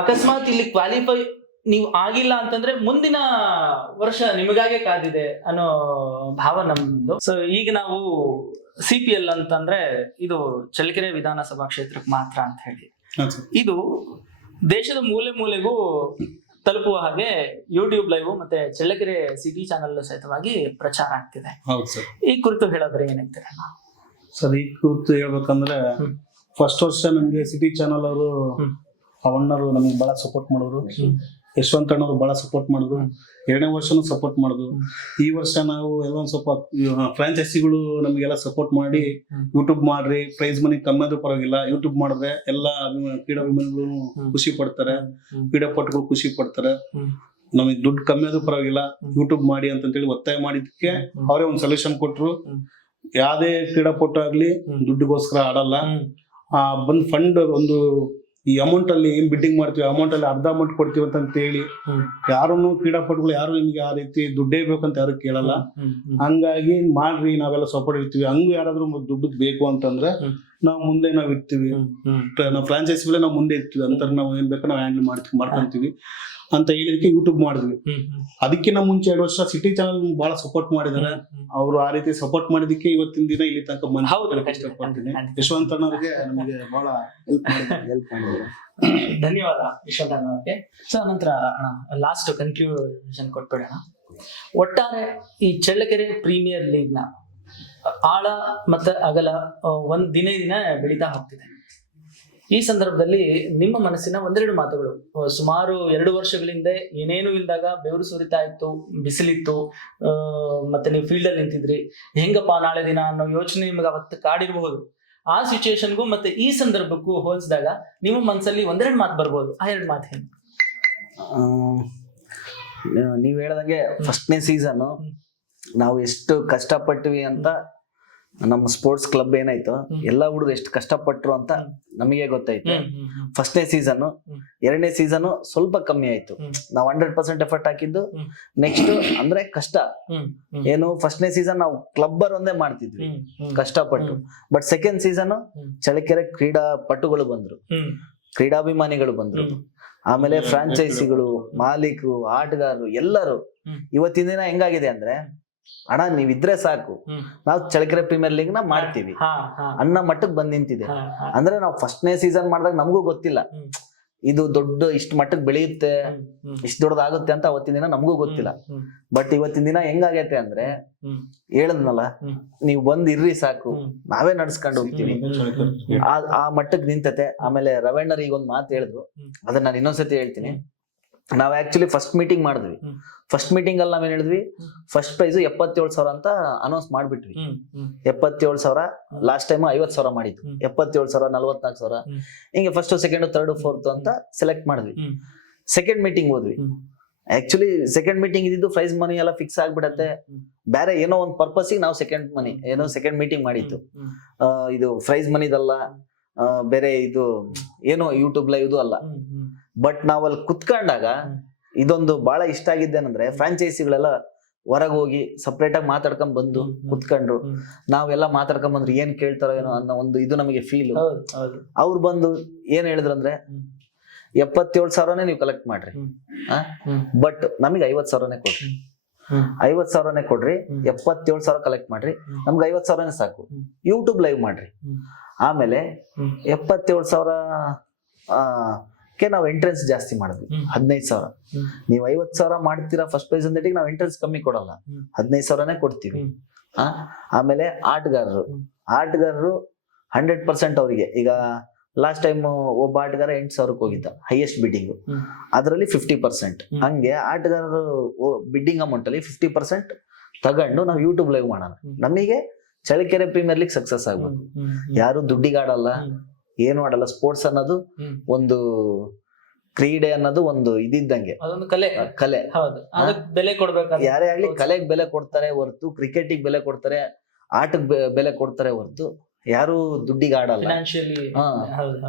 ಅಕಸ್ಮಾತ್ ಇಲ್ಲಿ ಕ್ವಾಲಿಫೈ ನೀವು ಆಗಿಲ್ಲ ಅಂತಂದ್ರೆ ಮುಂದಿನ ವರ್ಷ ನಿಮಗಾಗೆ ಕಾದಿದೆ ಅನ್ನೋ ಭಾವ ನಮ್ದು. ಸೊ ಈಗ ನಾವು ಸಿ ಪಿ ಎಲ್ ಅಂತಂದ್ರೆ ಇದು ಚಳ್ಳಕೆರೆ ವಿಧಾನಸಭಾ ಕ್ಷೇತ್ರಕ್ಕೆ ಮಾತ್ರ ಅಂತ ಹೇಳಿ ಇದು ದೇಶದ ಮೂಲೆ ಮೂಲೆಗೂ ತಲುಪುವ ಹಾಗೆ ಯೂಟ್ಯೂಬ್ ಲೈವ್ ಮತ್ತೆ ಚಳ್ಳಕೆರೆ ಸಿಟಿ ಚಾನಲ್ ಸಹಿತವಾಗಿ ಪ್ರಚಾರ ಆಗ್ತಿದೆ ಈ ಕುರಿತು ಹೇಳೋದ್ರೆ ಏನಂತೀರ ಸರ್ ಈ ಕುರಿತು ಹೇಳ್ಬೇಕಂದ್ರೆ. ಫಸ್ಟ್ ವರ್ಷ ನಮ್ಗೆ ಸಿಟಿ ಚಾನಲ್ ಅವರು. ಅವಣ್ಣರು ನಮ್ಗೆ ಬಹಳ ಸಪೋರ್ಟ್ ಮಾಡಿದ್ರು ಹ್ಮ್. ಯಶವಂತ್ ಅಣ್ಣವ್ರು ಬಹಳ ಸಪೋರ್ಟ್ ಮಾಡಿದ್ರು ಎರಡನೇ ವರ್ಷನೂ ಸಪೋರ್ಟ್ ಮಾಡಿದ್ರು ಈ ವರ್ಷ ನಾವು ಎಲ್ಲ ಒಂದ್ ಸ್ವಲ್ಪ ಫ್ರಾಂಚೈಸಿಗಳು ನಮಗೆಲ್ಲ ಸಪೋರ್ಟ್ ಮಾಡಿ. ಯೂಟ್ಯೂಬ್ ಮಾಡ್ರಿ ಪ್ರೈಸ್ ಮನಿ ಕಮ್ಮಿ ಆದ್ರೂ ಪರವಾಗಿಲ್ಲ ಯೂಟ್ಯೂಬ್ ಮಾಡಿದ್ರೆ ಎಲ್ಲ ಕ್ರೀಡಾಭಿಮಾನಿಗಳು ಖುಷಿ ಪಡ್ತಾರೆ. ಕ್ರೀಡಾಪಟುಗಳು ಖುಷಿ ಪಡ್ತಾರೆ. ನಮಗ್ ದುಡ್ಡು ಕಮ್ಮಿ ಆದ್ರೂ ಪರವಾಗಿಲ್ಲ. ಯೂಟ್ಯೂಬ್ ಮಾಡಿ ಅಂತಂತೇಳಿ ಒತ್ತಾಯ ಮಾಡಿದ್ದಕ್ಕೆ ಹ್ಮ್. ಅವರೇ ಒಂದು ಸೊಲ್ಯೂಷನ್ ಕೊಟ್ರು. ಯಾವುದೇ ಕ್ರೀಡಾಪಟು ಆಗ್ಲಿ. ದುಡ್ಡಿಗೋಸ್ಕರ ಆಡಲ್ಲ. ಬಂದ್ ಫಂಡ್ ಒಂದು ಈ ಅಮೌಂಟ್ ಅಲ್ಲಿ ಏನ್ ಬಿಡ್ಡಿಂಗ್ ಮಾಡ್ತೀವಿ ಅಮೌಂಟ್ ಅಲ್ಲಿ ಅರ್ಧ ಅಮೌಂಟ್ ಕೊಡ್ತೀವಿ ಅಂತ ಹೇಳಿ. ಯಾರನ್ನು ಕ್ರೀಡಾಪಟುಗಳು ಯಾರು ನಿಮ್ಗೆ ಆ ರೀತಿ ದುಡ್ಡೇ ಬೇಕಂತ ಯಾರು ಕೇಳಲ್ಲ. ಹಂಗಾಗಿ ಮಾಡ್ರಿ ನಾವೆಲ್ಲ ಸಪೋರ್ಟ್ ಇರ್ತೀವಿ ಹಂಗ ಯಾರಾದ್ರೂ ದುಡ್ಡು ಬೇಕು ಅಂತಂದ್ರೆ. ನಾವು ಮುಂದೆ ನಾವ್ ಇರ್ತೀವಿ ನಾವು ಫ್ರಾಂಚೈಸಿ ಮೇಲೆ ನಾವು ಮುಂದೆ ಇರ್ತೀವಿ ಅಂತ ನಾವು ಏನ್ ಬೇಕೋ ನಾವು ಹ್ಯಾಂಡಲ್ ಮಾಡ್ತೀವಿ ಮಾಡ್ಕೊಂತೀವಿ ಅಂತ ಹೇಳಿದಕ್ಕೆ ಯೂಟ್ಯೂಬ್ ಮಾಡಿದ್ವಿ. ಅದಕ್ಕಿಂತ ಮುಂಚೆ ಎರಡು ವರ್ಷ ಸಿಟಿ ಚಾನಲ್ ಬಹಳ ಸಪೋರ್ಟ್ ಮಾಡಿದ್ದಾರೆ. ಅವರು ಆ ರೀತಿ ಸಪೋರ್ಟ್ ಮಾಡಿದಕ್ಕೆ ಇವತ್ತಿನ ದಿನ ಇಲ್ಲಿ ತನಕ ಬಂದು ಇಷ್ಟಪಡ್ತೀನಿ ಖಂಡಿತ. ನಮಗೆ ಬಹಳ ಹೆಲ್ಪ್ ಮಾಡಿದ್ರು. ಧನ್ಯವಾದ ವಿಶ್ವಂತ ಅವ್ರಿಗೆ ಸೊ ನಂತರ ಲಾಸ್ಟ್ ಕನ್ಕ್ಲೂಷನ್ ಕೊಟ್ಬಿಡೋಣ ಒಟ್ಟಾರೆ ಈ ಚಳ್ಳಕೆರೆ ಪ್ರೀಮಿಯರ್ ಲೀಗ್ನ ಆಳ ಮತ್ತೆ ಅಗಲ ಒಂದ್ ದಿನೇ ದಿನ ಬೆಳೀತಾ ಹೋಗ್ತಿದೆ ಈ ಸಂದರ್ಭದಲ್ಲಿ ನಿಮ್ಮ ಮನಸ್ಸಿನ ಒಂದೆರಡು ಮಾತುಗಳು. ಸುಮಾರು ಎರಡು ವರ್ಷಗಳಿಂದ ಏನೇನು ಇಲ್ದಾಗ ಬೆವರು ಸುರಿತಾ ಇತ್ತು ಬಿಸಿಲಿತ್ತು ಮತ್ತೆ ನೀವು ಫೀಲ್ಡ್ ಅಲ್ಲಿ ನಿಂತಿದ್ರಿ. ಹೆಂಗಪ್ಪ ನಾಳೆ ದಿನ ಅನ್ನೋ ಯೋಚನೆ ನಿಮ್ಗೆ ಅವತ್ತು ಕಾಡಿರಬಹುದು ಆ ಸಿಚುಯೇಷನ್ಗೂ ಮತ್ತೆ ಈ ಸಂದರ್ಭಕ್ಕೂ ಹೋಲಿಸಿದಾಗ ನಿಮ್ಮ ಮನಸ್ಸಲ್ಲಿ ಒಂದೆರಡು ಮಾತು ಬರ್ಬೋದು. ಆ ಎರಡು ಮಾತು ಏನು ನೀವ್- ನೀವ್ ಹೇಳ್ದಂಗೆ ಫಸ್ಟ್ನೇ ಸೀಸನ್ ನಾವು ಎಷ್ಟು ಕಷ್ಟಪಟ್ವಿ ಅಂತ ನಮ್ಮ ಸ್ಪೋರ್ಟ್ಸ್ ಕ್ಲಬ್ ಏನಾಯ್ತು? ಎಲ್ಲ ಹುಡುಗರು ಎಷ್ಟು ಕಷ್ಟಪಟ್ರು ಅಂತ ನಮಗೆ ಗೊತ್ತಾಯ್ತು. ಫಸ್ಟ್ನೇ ಸೀಸನ್ ಎರಡನೇ ಸೀಸನ್ ಸ್ವಲ್ಪ ಕಮ್ಮಿ ಆಯ್ತು. ನಾವು ಹಂಡ್ರೆಡ್ ಪರ್ಸೆಂಟ್ ಎಫರ್ಟ್ ಹಾಕಿದ್ದು. ನೆಕ್ಸ್ಟ್ ಅಂದ್ರೆ ಕಷ್ಟ. ಏನು ಫಸ್ಟ್ನೇ ಸೀಸನ್ ನಾವು ಕ್ಲಬ್ಬರ್ ಒಂದೇ ಮಾಡ್ತಿದ್ವಿ. ಕಷ್ಟಪಟ್ಟು. ಬಟ್ ಸೆಕೆಂಡ್ ಸೀಸನ್ ಚಳಿಕೆರೆ ಕ್ರೀಡಾ ಪಟುಗಳು ಬಂದ್ರು. ಕ್ರೀಡಾಭಿಮಾನಿಗಳು ಬಂದ್ರು. ಆಮೇಲೆ ಫ್ರಾಂಚೈಸಿಗಳು ಮಾಲೀಕರು ಆಟಗಾರರು ಎಲ್ಲರೂ. ಇವತ್ತಿನ ದಿನ ಹೆಂಗಾಗಿದೆ ಅಂದ್ರೆ ಅಣ್ಣ ನೀವಿದ್ರೆ ಸಾಕು. ನಾವು ಚಳಕರೆ ಪ್ರೀಮಿಯರ್ ಲೀಗ್ನ ಮಾಡ್ತೀವಿ. ಹಾ, ಹಾ, ಅನ್ನ ಮಟ್ಟಕ್ಕೆ ಬಂದ್ ನಿಂತಿದೆ. ಅಂದ್ರೆ ನಾವು ಫಸ್ಟ್ನೇ ಸೀಸನ್ ಮಾಡಿದಾಗ ನಮಗೂ ಗೊತ್ತಿಲ್ಲ. ಇದು ದೊಡ್ಡ ಇಷ್ಟ ಮಟ್ಟಕ್ಕೆ ಬೆಳೆಯುತ್ತೆ ಇಷ್ಟ್ ದೊಡ್ಡದಾಗುತ್ತೆ ಅಂತ ಅವತ್ತಿನ ದಿನ ನಮಗೂ ಗೊತ್ತಿಲ್ಲ. ಬಟ್ ಇವತ್ತಿನ ದಿನ ಹೆಂಗಾಗೈತೆ ಅಂದ್ರೆ. ಹೇಳದ್ನಲ್ಲ. ನೀವು ಬಂದ್ ಇರ್ರಿ ಸಾಕು. ನಾವೇ ನಡ್ಸ್ಕೊಂಡು ಹೋಗ್ತೀವಿ. ಆ ಆ ಮಟ್ಟಕ್ಕೆ ನಿಂತತೆ. ಆಮೇಲೆ ರವಣ್ಣರ್ ಈಗ ಒಂದ್ ಮಾತು ಹೇಳಿದ್ರು. ಅದನ್ನ ನಾನು ಇನ್ನೊಂದ್ಸತಿ ಹೇಳ್ತೀನಿ. ನಾವ್ ಆಕ್ಚುಲಿ ಫಸ್ಟ್ ಮೀಟಿಂಗ್ ಮಾಡಿದ್ವಿ. ಫಸ್ಟ್ ಮೀಟಿಂಗ್ ಅಲ್ಲಿ ನಾವೇನ್ ಹೇಳಿದ್ವಿ? ಫಸ್ಟ್ ಪ್ರೈಸ್ ಎಪ್ಪತ್ತೇಳು ಸಾವಿರ ಅಂತ ಅನೌನ್ಸ್ ಮಾಡ್ಬಿಟ್ವಿ. ಎಪ್ಪತ್ತೇಳು ಸಾವಿರ ಲಾಸ್ಟ್ ಟೈಮ್ ಐವತ್ ಸಾವಿರ ಮಾಡಿದ್ವಿ. ಎಪ್ಪತ್ತೇಳು ಸಾವಿರ ನಲ್ವತ್ನಾಲ್ಕು ಸಾವಿರ. ಹಿಂಗೆ ಫಸ್ಟ್ ಸೆಕೆಂಡ್ ಥರ್ಡ್ ಫೋರ್ತ್ ಅಂತ ಸೆಲೆಕ್ಟ್ ಮಾಡಿದ್ವಿ. ಸೆಕೆಂಡ್ ಮೀಟಿಂಗ್ ಹೋದ್ವಿ. ಆಕ್ಚುಲಿ ಸೆಕೆಂಡ್ ಮೀಟಿಂಗ್ ಇದ್ದಿದ್ದು ಪ್ರೈಸ್ ಮನಿ ಎಲ್ಲ ಫಿಕ್ಸ್ ಆಗ್ಬಿಡತ್ತೆ. ಬೇರೆ ಏನೋ ಒಂದು ಪರ್ಪಸ್ಗೆ ನಾವು ಸೆಕೆಂಡ್ ಮನಿ ಏನೋ ಸೆಕೆಂಡ್ ಮೀಟಿಂಗ್ ಮಾಡಿತ್ತು ಇದು ಪ್ರೈಸ್ ಮನಿದಲ್ಲ ಬೇರೆ ಇದು ಏನೋ ಯೂಟ್ಯೂಬ್ ಲೈವ್ ಅಲ್ಲ. ಬಟ್ ನಾವಲ್ಲಿ ಕುತ್ಕೊಂಡಾಗ ಇದೊಂದು ಬಹಳ ಇಷ್ಟ ಆಗಿದ್ದೇನಂದ್ರೆ ಫ್ರಾಂಚೈಸಿಗಳೆಲ್ಲ ಹೊರಗೆ ಹೋಗಿ ಸಪ್ರೇಟ್ ಆಗಿ ಮಾತಾಡ್ಕೊಂಡ್ ಬಂದು. ಕುತ್ಕೊಂಡ್ರು. ನಾವೆಲ್ಲ ಮಾತಾಡ್ಕೊಂಡ್ ಬಂದ್ರೆ ಏನ್ ಕೇಳ್ತಾರೋ ಏನೋ ಅನ್ನೋ ಒಂದು ಇದು ನಮಗೆ ಫೀಲ್ ಅವ್ರು ಬಂದು ಏನ್ ಹೇಳಿದ್ರಂದ್ರೆ ಅಂದ್ರೆ ಎಪ್ಪತ್ತೇಳು ಸಾವಿರನೇ ನೀವು ಕಲೆಕ್ಟ್ ಮಾಡ್ರಿ. ಬಟ್ ನಮಗೆ ಐವತ್ ಸಾವಿರನೇ ಕೊಡ್ರಿ. ಐವತ್ ಸಾವಿರನೇ ಕೊಡ್ರಿ. ಎಪ್ಪತ್ತೇಳು ಸಾವಿರ ಕಲೆಕ್ಟ್ ಮಾಡ್ರಿ. ನಮ್ಗೆ ಐವತ್ ಸಾವಿರನೇ ಸಾಕು. ಯೂಟ್ಯೂಬ್ ಲೈವ್ ಮಾಡ್ರಿ. ಆಮೇಲೆ ಎಪ್ಪತ್ತೇಳು ಸಾವಿರ ಕ್ಕೆ ನಾವು ಎಂಟ್ರೆನ್ಸ್ ಜಾಸ್ತಿ ಮಾಡಿದ್ವಿ. ಹದಿನೈದು ಸಾವಿರ. ನೀವು ಐವತ್ತು ಸಾವಿರ ಮಾಡ್ತೀರಾ ಫಸ್ಟ್ ಪ್ರೈಸ್ ಅಂದೇಟಿಗೆ ನಾವು ಎಂಟ್ರೆನ್ಸ್ ಕಮ್ಮಿ ಕೊಡಲ್ಲ. ಹದಿನೈದು ಸಾವಿರನೇ ಕೊಡ್ತೀವಿ ಆ, ಆಮೇಲೆ ಆಟಗಾರರು. ಆಟಗಾರರು ಹಂಡ್ರೆಡ್ ಪರ್ಸೆಂಟ್ ಅವರಿಗೆ ಈಗ ಲಾಸ್ಟ್ ಟೈಮ್ ಒಬ್ಬ ಆಟಗಾರ ಎಂಟು ಸಾವಿರಕ್ಕೆ ಹೋಗಿದ್ದ ಹೈಯೆಸ್ಟ್ ಬಿಡ್ಡಿಂಗ್. ಅದರಲ್ಲಿ ಫಿಫ್ಟಿ ಪರ್ಸೆಂಟ್. ಹಂಗೆ ಆಟಗಾರರು ಬಿಡ್ಡಿಂಗ್ ಅಮೌಂಟ್ ಅಲ್ಲಿ ಫಿಫ್ಟಿ ಪರ್ಸೆಂಟ್ ತಗೊಂಡು ನಾವು ಯೂಟ್ಯೂಬ್ ಲೈವ್ ಮಾಡೋಣ. ನಮಗೆ ಚಳಿಕೆರೆ ಪ್ರೀಮಿಯರ್ ಲೀಗ್ ಸಕ್ಸಸ್ ಆಗ್ಬೇಕು. ಯಾರು ದುಡ್ಡಿಗಾಡಲ್ಲ. ಏನು ಆಡಲ್ಲ ಸ್ಪೋರ್ಟ್ಸ್ ಅನ್ನೋದು ಒಂದು ಕ್ರೀಡೆ ಅನ್ನೋದು ಒಂದು ಇದಿದ್ದಂಗೆ. ಅದೊಂದು ಕಲೆ. ಕಲೆ. ಬೆಲೆ ಕೊಡ್ಬೇಕು ಯಾರೇ ಆಗ್ಲಿ ಕಲೆಗೆ ಬೆಲೆ ಕೊಡ್ತಾರೆ ಹೊರತು ಕ್ರಿಕೆಟಿಗೆ ಬೆಲೆ ಕೊಡ್ತಾರೆ ಆಟಕ್ಕೆ ಬೆಲೆ ಕೊಡ್ತಾರೆ ಹೊರತು ಯಾರು ದುಡ್ಡಿಗೆ ಆಡಲ್ಲ.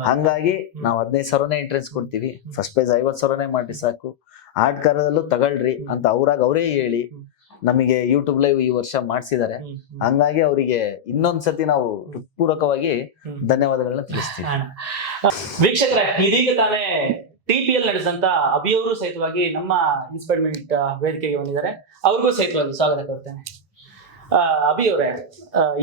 ಹಂಗಾಗಿ ನಾವು ಹದಿನೈದು ಸಾವಿರನೇ ಎಂಟ್ರೆನ್ಸ್ ಕೊಡ್ತೀವಿ. ಫಸ್ಟ್ ಪ್ರೈಸ್ ಐವತ್ ಸಾವಿರನೇ ಮಾಡಿ ಸಾಕು. ಆಟಗಾರದಲ್ಲೂ ತಗೊಳ್ರಿ ಅಂತ ಅವ್ರಾಗ ಅವರೇ ಹೇಳಿ. ನಮಗೆ ಯೂಟ್ಯೂಬ್ ಲೈವ್ ಈ ವರ್ಷ ಮಾಡಿಸಿದ್ದಾರೆ. ಹಂಗಾಗಿ ಅವರಿಗೆ ಇನ್ನೊಂದ್ಸತಿ ನಾವು ಪೂರಕವಾಗಿ. ಧನ್ಯವಾದಗಳನ್ನ ತಿಳಿಸ್ತೀವಿ. ವೀಕ್ಷಕರೇ ಇದೀಗ ತಾನೇ ಟಿ ಪಿ ಎಲ್ ನಡೆಸಿದಂತ ಅಭಿಯವರು ಸಹಿತವಾಗಿ ನಮ್ಮ ಇನ್ಸ್ಪೈರ್ಮೆಂಟ್ ವೇದಿಕೆಗೆ ಬಂದಿದ್ದಾರೆ ಅವ್ರಿಗೂ ಸಹಿತವಾಗಿ ಸ್ವಾಗತ ಕೊಡ್ತೇನೆ ಆ, ಅಭಿ ಅವರೇ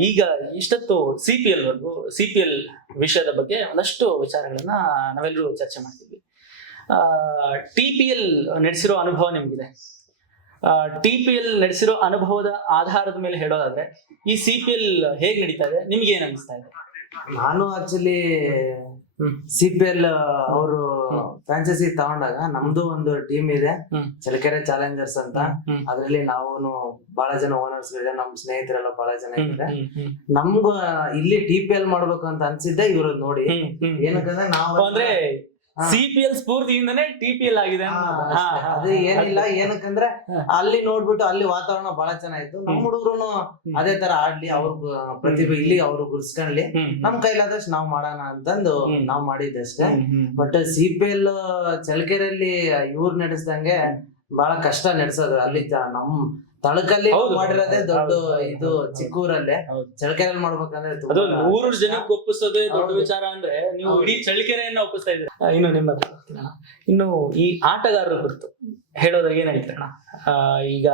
ಈಗ ಇಷ್ಟೊತ್ತು ಸಿ ಪಿ ಎಲ್ ವರ್ಗೂ ಸಿ ಪಿ ಎಲ್ ವಿಷಯದ ಬಗ್ಗೆ ಒಂದಷ್ಟು ವಿಚಾರಗಳನ್ನ ನಾವೆಲ್ಲರೂ ಚರ್ಚೆ ಮಾಡ್ತೀವಿ ಟಿ ಪಿ ಎಲ್ ನಡೆಸಿರೋ ಅನುಭವ ನಿಮ್ಗಿದೆ ಟಿ ಪಿ ಎಲ್ ನಡೆಸಿರೋ ಅನುಭವದ ಆಧಾರದ ಮೇಲೆ ಹೇಳೋದಾದ್ರೆ ಈ ಸಿ ಪಿ ಎಲ್ ಹೇಗ್ ನಡೀತಾ ಇದೆ ನಿಮ್ಗೆ ಏನ್ ಅನಿಸ್ತಾ ಇದೆ ನಾನು ಆಕ್ಚುಲಿ. ಸಿ ಪಿ ಎಲ್ ಅವರು ಫ್ರಾಂಚೈಸಿ ತಗೊಂಡಾಗ ನಮ್ದು ಒಂದು ಟೀಮ್ ಇದೆ. ಚಳ್ಳಕೆರೆ ಚಾಲೆಂಜರ್ಸ್ ಅಂತ. ಅದ್ರಲ್ಲಿ ನಾವು ಬಹಳ ಜನ ಓನರ್ಸ್ ಇದೆ ನಮ್ ಸ್ನೇಹಿತರೆಲ್ಲ ಬಹಳ ಜನ ಇದ್ದಾರೆ. ನಮ್ಗೂ ಇಲ್ಲಿ ಟಿ ಪಿ ಎಲ್ ಮಾಡ್ಬೇಕು ಅಂತ ಅನ್ಸಿದ್ದೆ ಇವ್ರದ್ ನೋಡಿ. ಏನಕ್ಕಂದ್ರೆ ನಾವು ಅಂದ್ರೆ ಹಾ. ಸಿ ಪಿ ಎಲ್ ಸ್ಫೂರ್ತಿಯಿಂದನೇ ಟಿ ಪಿ ಎಲ್ ಆಗಿದೆ ಅದು ಏನಿಲ್ಲ ಏನಕ್ಕಂದ್ರೆ ಅಲ್ಲಿ ನೋಡ್ಬಿಟ್ಟು ಅಲ್ಲಿ ವಾತಾವರಣ ಬಹಳ ಚೆನ್ನಾಗಿತ್ತು ನಮ್ ಹ್ಮ್. ಹುಡುಗರು ಅದೇ ತರ ಆಡ್ಲಿ ಅವ್ರ ಪ್ರತಿಭೆ ಇಲ್ಲಿ ಅವ್ರು ಗುರ್ಸ್ಕೊಂಡ್ಲಿ. ನಮ್ ಕೈಲಾದಷ್ಟು ನಾವ್ ಮಾಡೋಣ ಅಂತಂದು. ನಾವ್ ಮಾಡಿದ್ದಷ್ಟೇ. ಬಟ್ ಸಿಪಿಎಲ್ ಚಳ್ಳಕೆರೆಯಲ್ಲಿ ಇವ್ರು ನಡೆಸ್ದಂಗೆ ಬಹಳ ಕಷ್ಟ ನಡೆಸೋದು ಅಲ್ಲಿ ನಮ್ ತಳಕಲ್ಲಿ ಹೌದು. ಮಾಡಿರೋದೇ ದೊಡ್ಡ ಹೌದು, ಹೌದು, ಇದು ಹೌದು. ಚಿಕ್ಕೂರಲ್ಲೇ ಹೌದು. ಚಳ್ಳಕೆರೆಯಲ್ಲಿ ಮಾಡ್ಬೇಕಂದ್ರೆ ತುಂಬಾ ನೂರು ಜನಕ್ಕೆ ಒಪ್ಪಿಸೋದೇ ದೊಡ್ಡ ಹೌದು. ವಿಚಾರ ಅಂದ್ರೆ ನೀವು ಹೌದು. ಇಡೀ ಚಳಿಕೆರೆಯನ್ನ ಒಪ್ಪಿಸ್ತಾ ಇದ್ದೀರಾ ಆ, ಇನ್ನು ನಿಮ್ಮ ಹತ್ರ ಬರ್ತೀನಿ ಅಣ್ಣ. ಇನ್ನು ಈ ಆಟಗಾರರು ಕುರಿತು ಹೇಳೋದಾಗ ಏನ್ ಈಗ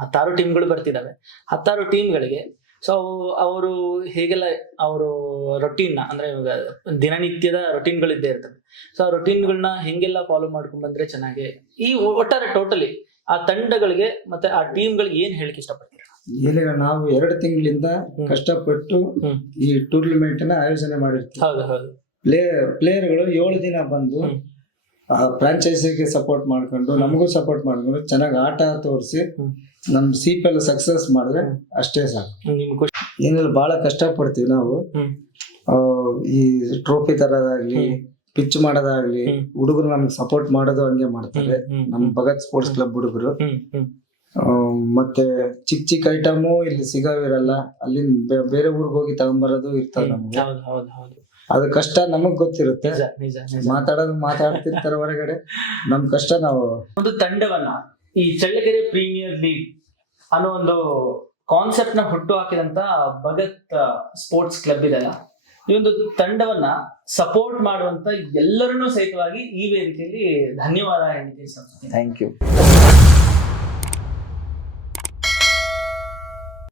ಹತ್ತಾರು ಟೀಮ್ಗಳು ಬರ್ತಿದಾವೆ ಹತ್ತಾರು ಟೀಮ್ಗಳಿಗೆ ಸೊ ಅವರು ಹೇಗೆಲ್ಲ ಅವರು ರೊಟೀನ್ ಅಂದ್ರೆ ಇವಾಗ ದಿನನಿತ್ಯದ ರೊಟೀನ್ಗಳಿದ್ದೇ ಇರ್ತವೆ ಸೊ ಆ ರೊಟೀನ್ಗಳನ್ನ ಹೆಂಗೆಲ್ಲ ಫಾಲೋ ಮಾಡ್ಕೊಂಡ್ ಬಂದ್ರೆ ಚೆನ್ನಾಗಿ ಈ ಒಟ್ಟಾರೆ ಟೋಟಲಿ ಆ ತಂಡಗಳಿಗೆ ಮತ್ತೆ ಆ ಟೀಮ್ಗಳಿಗೆ ಏನ್ ಹೇಳಕ್ ಇಷ್ಟಪಡ್ತೀರಾ? ಈಗ ನಾವು ಎರಡು ತಿಂಗಳಿಂದ ಕಷ್ಟಪಟ್ಟು ಈ ಟೂರ್ನಮೆಂಟ್ನ ಆಯೋಜನೆ ಮಾಡಿರ್ತೀವಿ. ಹೌದು ಹೌದು. ಪ್ಲೇ ಪ್ಲೇಯರ್ಗಳು ಏಳು ದಿನ ಬಂದು ಆ ಫ್ರಾಂಚೈಸಿಗೆ ಸಪೋರ್ಟ್ ಮಾಡ್ಕೊಂಡು ನಮಗೂ ಸಪೋರ್ಟ್ ಮಾಡ್ಕೊಂಡು ಚೆನ್ನಾಗಿ ಆಟ ತೋರಿಸಿ ನಮ್ಮ ನಮ್ ಸಿ ಪಿ ಎಲ್ ಸಕ್ಸಸ್ ಮಾಡಿದ್ರೆ ಅಷ್ಟೇ ಸಾಕು. ಏನಿಲ್ಲ ಬಹಳ ಕಷ್ಟಪಡ್ತೀವಿ ನಾವು. ಈ ಟ್ರೋಫಿ ತರೋದಾಗ್ಲಿ. ಪಿಚ್ ಮಾಡೋದಾಗ್ಲಿ. ಹುಡುಗರು ನಮ್ಗೆ ಸಪೋರ್ಟ್ ಮಾಡೋದು ಹಂಗೆ ಮಾಡ್ತಾರೆ. ನಮ್ ಭಗತ್ ಸ್ಪೋರ್ಟ್ಸ್ ಕ್ಲಬ್ ಹುಡುಗರು. ಮತ್ತೆ ಚಿಕ್ಕ ಚಿಕ್ಕ ಐಟಮು ಇಲ್ಲಿ ಸಿಗೋವಿರಲ್ಲ ಅಲ್ಲಿ ಬೇರೆ ಊರಿಗೆ ಹೋಗಿ ತಗೊಂಬರೋದು ಇರ್ತಾರೆ ನಮ್ಗೆ. ಅದು ಕಷ್ಟ ನಮಗ್ ಗೊತ್ತಿರುತ್ತೆ. ಮಾತಾಡೋದು ಮಾತಾಡ್ತಿರ್ತಾರೆ ಹೊರಗಡೆ. ನಮ್ ಕಷ್ಟ ನಾವು ಒಂದು ತಂಡವನ್ನ ಈ ಚಳ್ಳಕೆರೆ ಪ್ರೀಮಿಯರ್ ಲೀಗ್ ಅನ್ನೋ ಒಂದು ಕಾನ್ಸೆಪ್ಟ್ನ ಹುಟ್ಟು ಹಾಕಿದಂತ ಭಗತ್ ಸ್ಪೋರ್ಟ್ಸ್ ಕ್ಲಬ್ ಇದೆಲ್ಲ. ಈ ಒಂದು ತಂಡವನ್ನ ಸಪೋರ್ಟ್ ಮಾಡುವಂತ ಎಲ್ಲರನ್ನೂ ಸಹಿತವಾಗಿ ಈ ವೇದಿಕೆಯಲ್ಲಿ ಧನ್ಯವಾದ ಇಷ್ಟಪಡ್ತೀನಿ ಥ್ಯಾಂಕ್ ಯು